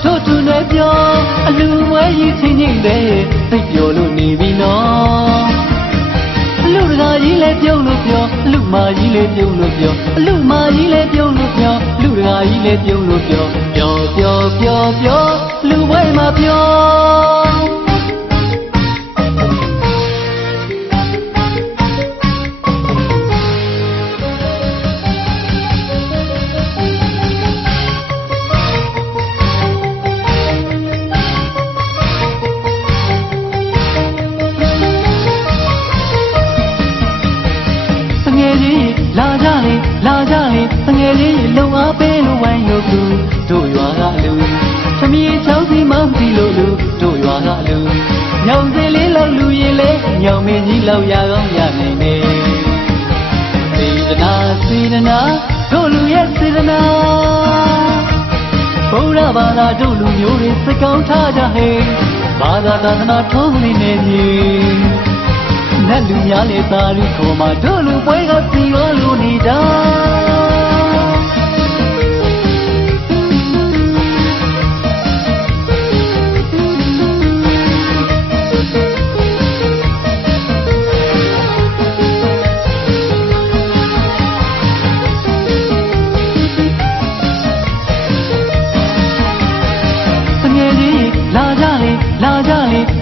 တို့သူနဲ့ပြောအလူဝဲကြီးချင်းချင်းတဲ့သိပြောလို့နေပြီနော်အလူတကာကြီးလဲပြုံးလို့ပြောအလူမကြီးလဲပြုံးလို့ပြောအလူမကြီးလဲပြုံးလို့ပြောလူတကာကြီးလဲပြုံးလို့ပြောလူဝဲမှာပြောလာကြလေတငယ်လေးလုံအားပေးလို့ဝိုင်းလို့လူတို့ရွာကလူသမီးချောင်းစီမောင်းစီလို့လူတို့ရွာကလူညောင်စင်လေးလောက်လူရင်လေညောင်မင်းကြီးလောက်ရကောင်းရနိုင်နေစေတနာတို့လူရဲ့စေတနာဘုရားဘာသာတို့လူမျိုးတွေစကောင်းထားကြဟဲ့ဘာသာသာသနာထုံးနေနေကြီးနတ်လူများလေသာလူခေါ်မှာတို့လူပွဲကစီရောလူနေတာ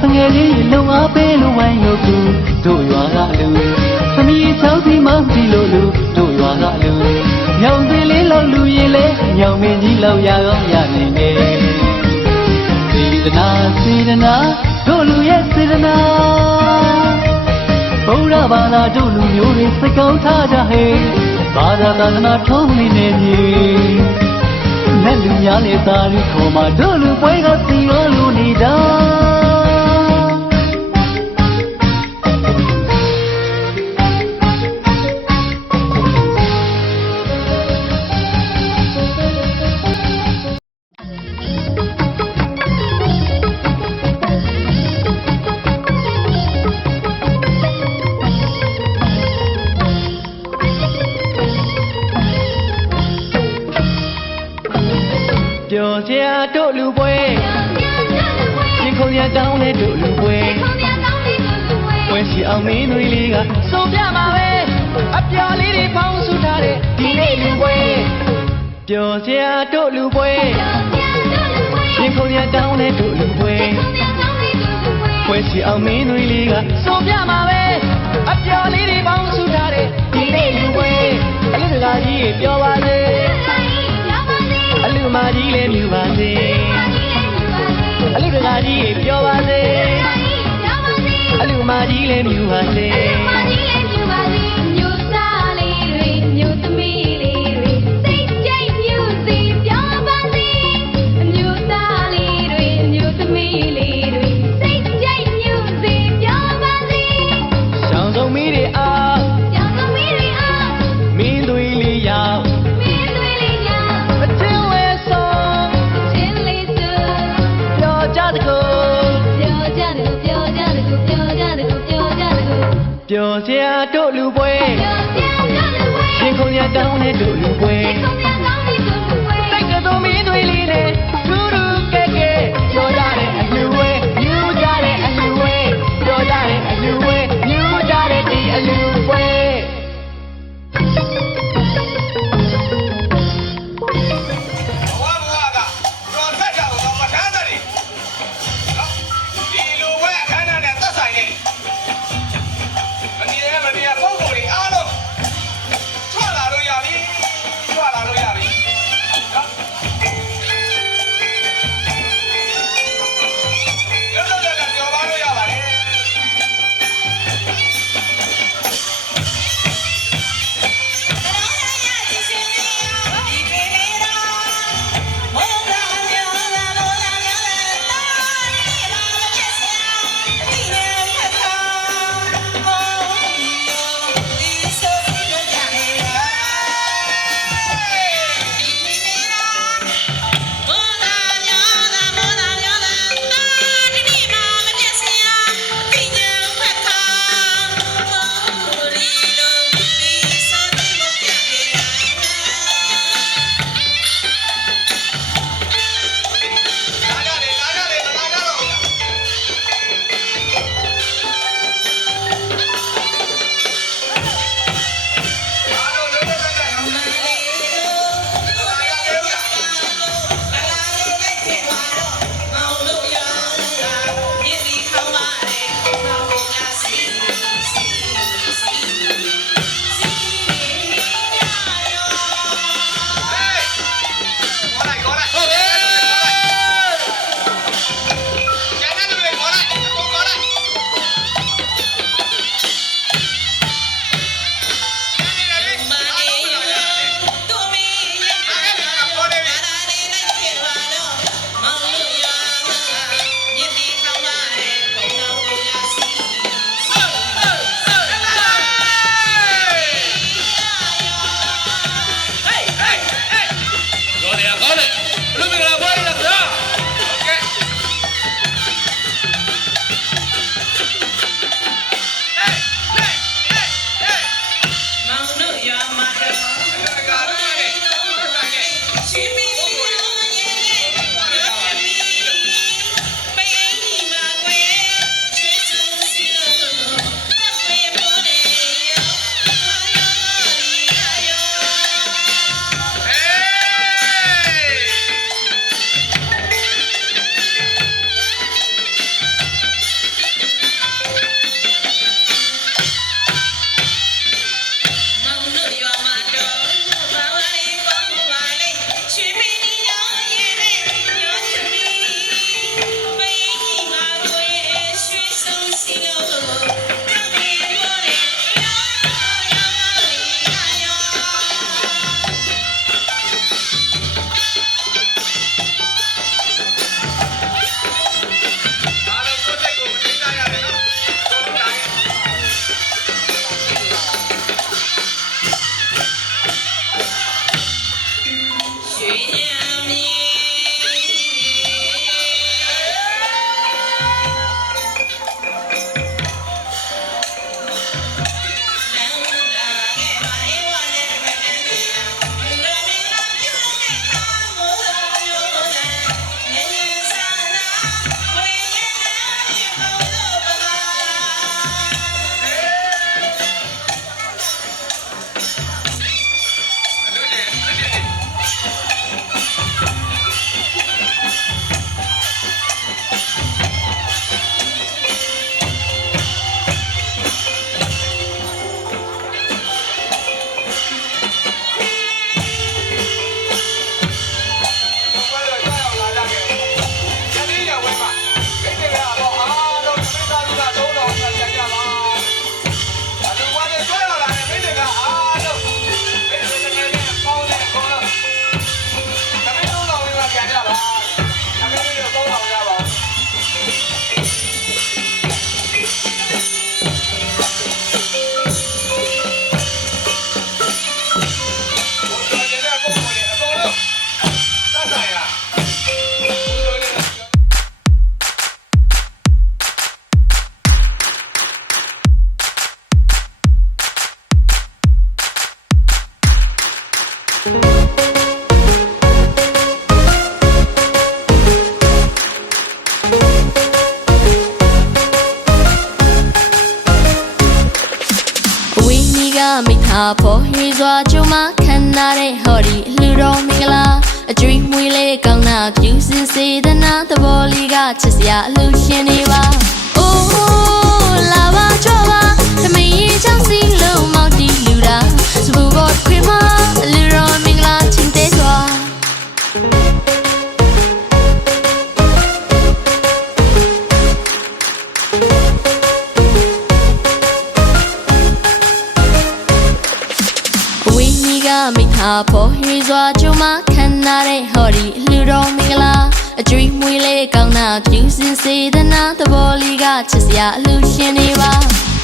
တငယ်လေးလုံအားပေးလို့ဝိုင်းလို့ကူတို့ရွာကလူသမီးချောင်းစီမောင်းစီလို့လူတို့ရွာကလူညောင်စင်လေးလောက်လူရင်လေညောင်မင်းကြီးလောက်ရကောင်းရနိုင်နေစေတနာတို့လူရဲ့စေတနာဘုရားဘာသာတို့လူမျိုးတွေစကောင်းထားကြဟဲ့ဘာသာသာသနာထုံးနေနေကြီးနတ်လူများလေသာလူခေါ်မှာတို့လူပွဲကစီရောလူနေတာပြောစရာတို့လူပွဲရင်ခုန်ရတောင်းတဲ့တို့လူပွဲပွဲစီအောင်မင်းတွေလေးကစိုးပြမှာပဲအပျော်လေးတွေပေါင်းစုထားတဲ့ဒီနေ့လူပွဲပြောစရာတို့လူပွဲရင်ခုန်ရတောင်းတဲ့တို့လူပွဲပွဲစီအောင်မင်းတွေလေးကစိုးပြမှာပဲအပျော်လေးတွေပေါင်းစုထားတဲ့ဒီနေ့လူပွဲအလူတကာကြီးပြောပါစေအလူမကြီးလည်းမြူပါစေအလူတကာကြီးပြောပါစေအလူမကြီးလည်းမြူပါစေမြို့သားလေးတွေမြို့သမီးလေးတွေစိတ်ကြိတ်မြို့စီပြောပါစေမြို့သားလေးတွေမြို့သမီးလေးတွေစိတ်ကြိတ်မြို့စီပြောပါစေရှောင်းဆုံးမီးတွေအားမင်းသွေးလေးရောက်ပြောစရာတို့လူပွဲရင်ခုန်ရတောင်းတဲ့တို့လူပွဲစိတ်ကတော်မင်းတွေလေးနဲ့ထူးထူးကဲကဲပြောကြတဲ့အလူဝဲမြူကြတဲ့အလူဝဲပြောကြတဲ့အလူဝဲမြူကြတဲ့ဒီအလူဝဲထွက်လာလို့ရ မိသားဖို့ရွေစွာကျုံမခံနာတဲ့ဟော်ဒီလူတော်မင်္ဂလာအကျွေးမွေးလေးကောင်းနာပြုစင်စေတနာသဘောလေးကချစ်စရာအလူရှင်နေပါအိုးလာပါကြွပါသမီးရဲ့ချောင်းစီလုံးမောက်တီလူတာစပူဘောခွေမလူတော်မင်္ဂလာချင်းတဲစွာမိသားဖို့ရွေစွာကျုံမခံနာတဲ့ဟော်ဒီလူတော်မင်္ဂလာအကျွေးမွေးလေးကောင်းနာပြုစင်စေတနာသဘောလေးကချစ်စရာအလူရှင်နေပါ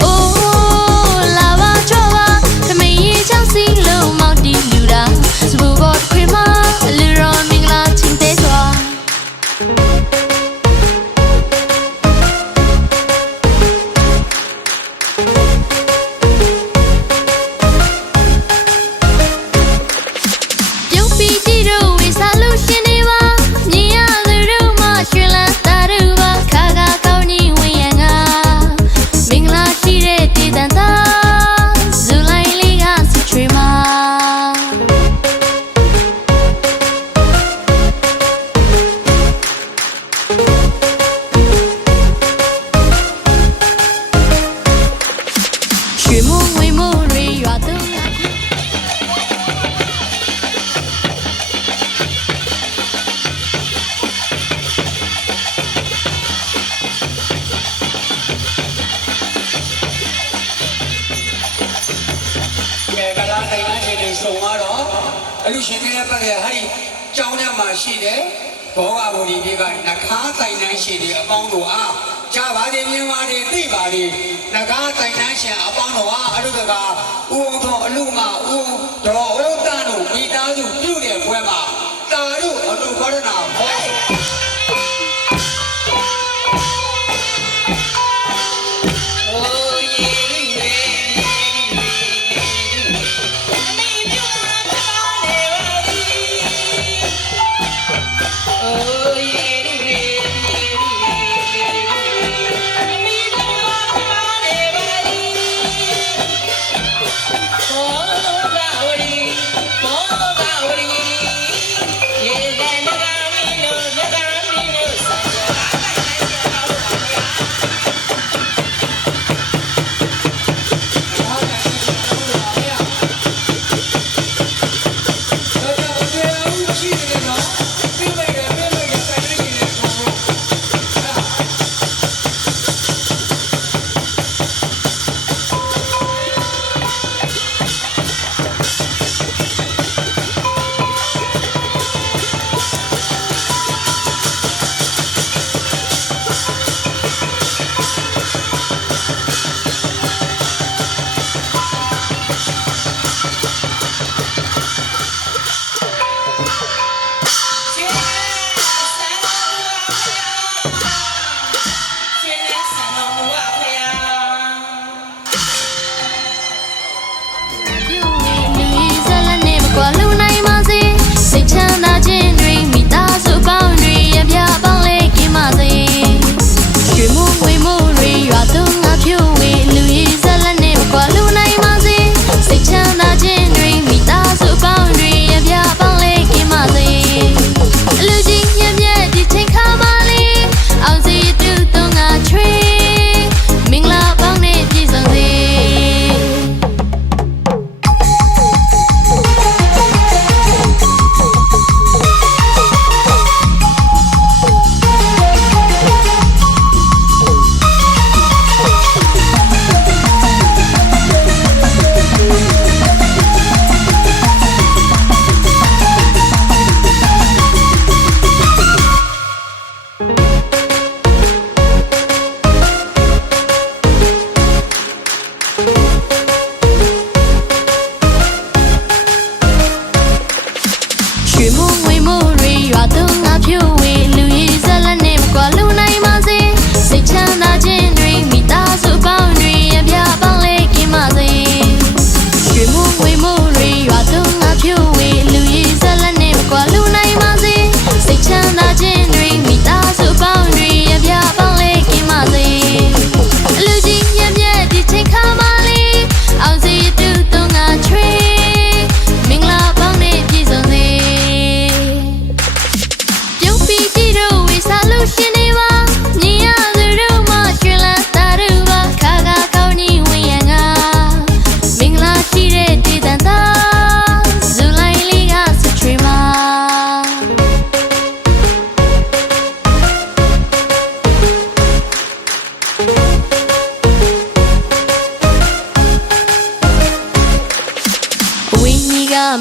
အိုးလာပါကြွပါသမီးရဲ့ချောင်းစီလုံးမောက်တီလူတာစပူဘောခွေမလူတော်မင်္ဂလာချင်းတဲစွာအလူရှင်တွေပတ်သက်ဟာဒီကျောင်းထဲမှာရှိတဲ့ဘောဂဘုံဒီတွေကနခါတိုင်နှန်းရှင်တွေအပေါင်းတို့အားကြားပါသည်မြင်ပါသည်သိပါသည်နခါတိုင်နှန်းရှင်အပေါင်းတို့အားအလူတကာဦးအောင်တော်အလူမဦးတော်ဦးတန်းတို့မိသားစုပြုတဲ့ဘွဲမှာတာတို့အလူဘောရနာဘောOh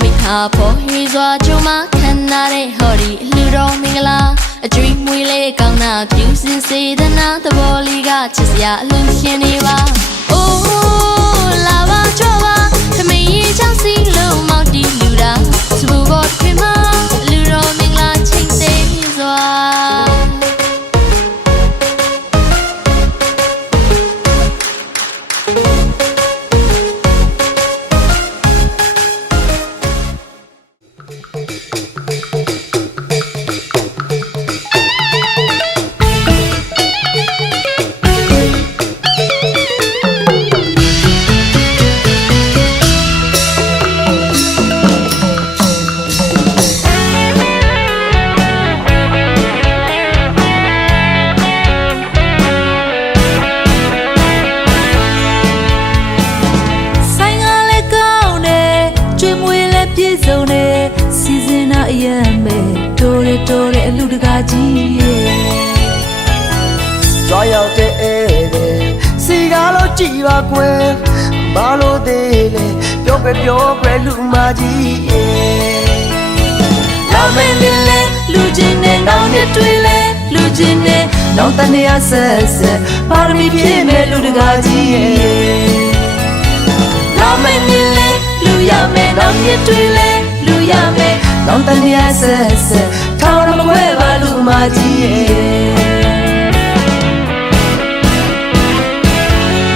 မိခါဖို့ဟေးစွာကျုံမခန္ဓာတဲ့ဟော်ဒီလူတော်မင်္ဂလာအကျွေးမွေးလေးကောင်းနာပြုစင်စေတနာသဘောလေးကချစ်စရာအလုံးရှင်နေပါအိုးလာပါကြွပါသမီးရေချောင်းစီလုံးမောက်တီလူတာစဘူဘောထွေမလူတော်မင်္ဂလာချိန်သေးစွာအလူတကာကြီးရဲ့ကြွားရောက်တဲ့ဧည့်သည်စီကားလို့ကြည်ပါကွယ်ဘာလို့သေးလဲပြောပဲလူမကြီးရဲ့လာမင်းလေးလေလူချင်းနဲ့နောင်နဲ့တွေ့လဲလူချင်းနဲ့နောင်တနေရဆက်ပါရမီပြည့်မဲ့လူတကာကြီးရဲ့လာမင်းလေးလေလူရမယ်နောင်နဲ့တွေ့လဲလူရမယ်နောင်တနေရဆက်ထောင်မွဲပါလူမကြီးရဲ့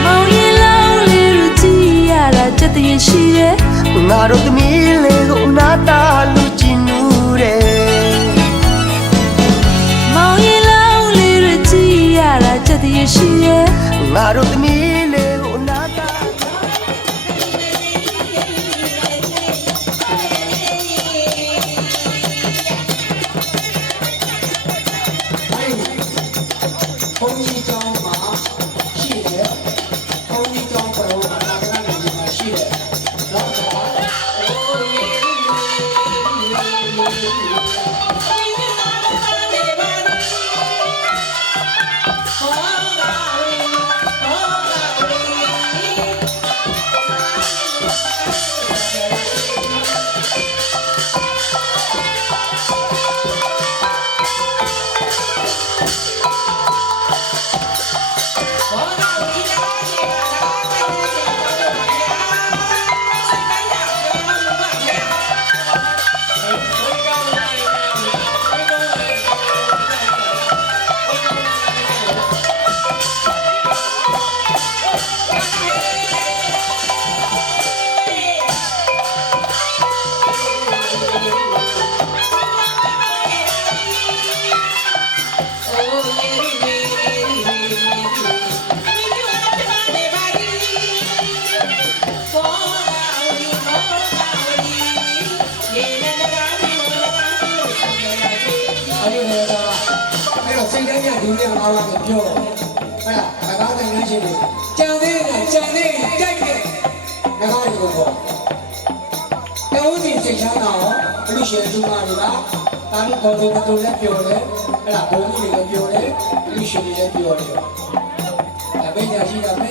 မောင်ရင်လောင်းလေးလူကြီးရတာချက်တည်းရှိရဲ့ငါတို့သမီးလေးကိုနာတာလူကြီးနူးတယ်မောင်ရင်လောင်းလေးလူကြီးရတာချက်တည်းရှိရဲ့ငါတို့သမီးလေးကိုနာတာပြောဟုတ်လားငါးတိုင်းနိုင်ရှင်တွေကြံသေးတယ်ကြိုက်တယ်ငါးတွေကိုပေါ့တောင်းစီစိတ်ချမ်းသာအောင်ဘလူရှင်သူမတွေကတာလီခေါ်တဲ့တူလည်းပြောတယ်ဟုတ်လားဘုံကြီးတွေလည်းပြောတယ်ဘလူရှင်တွေလည်းပြောတယ်ဒါပဲညာရှိတာပဲ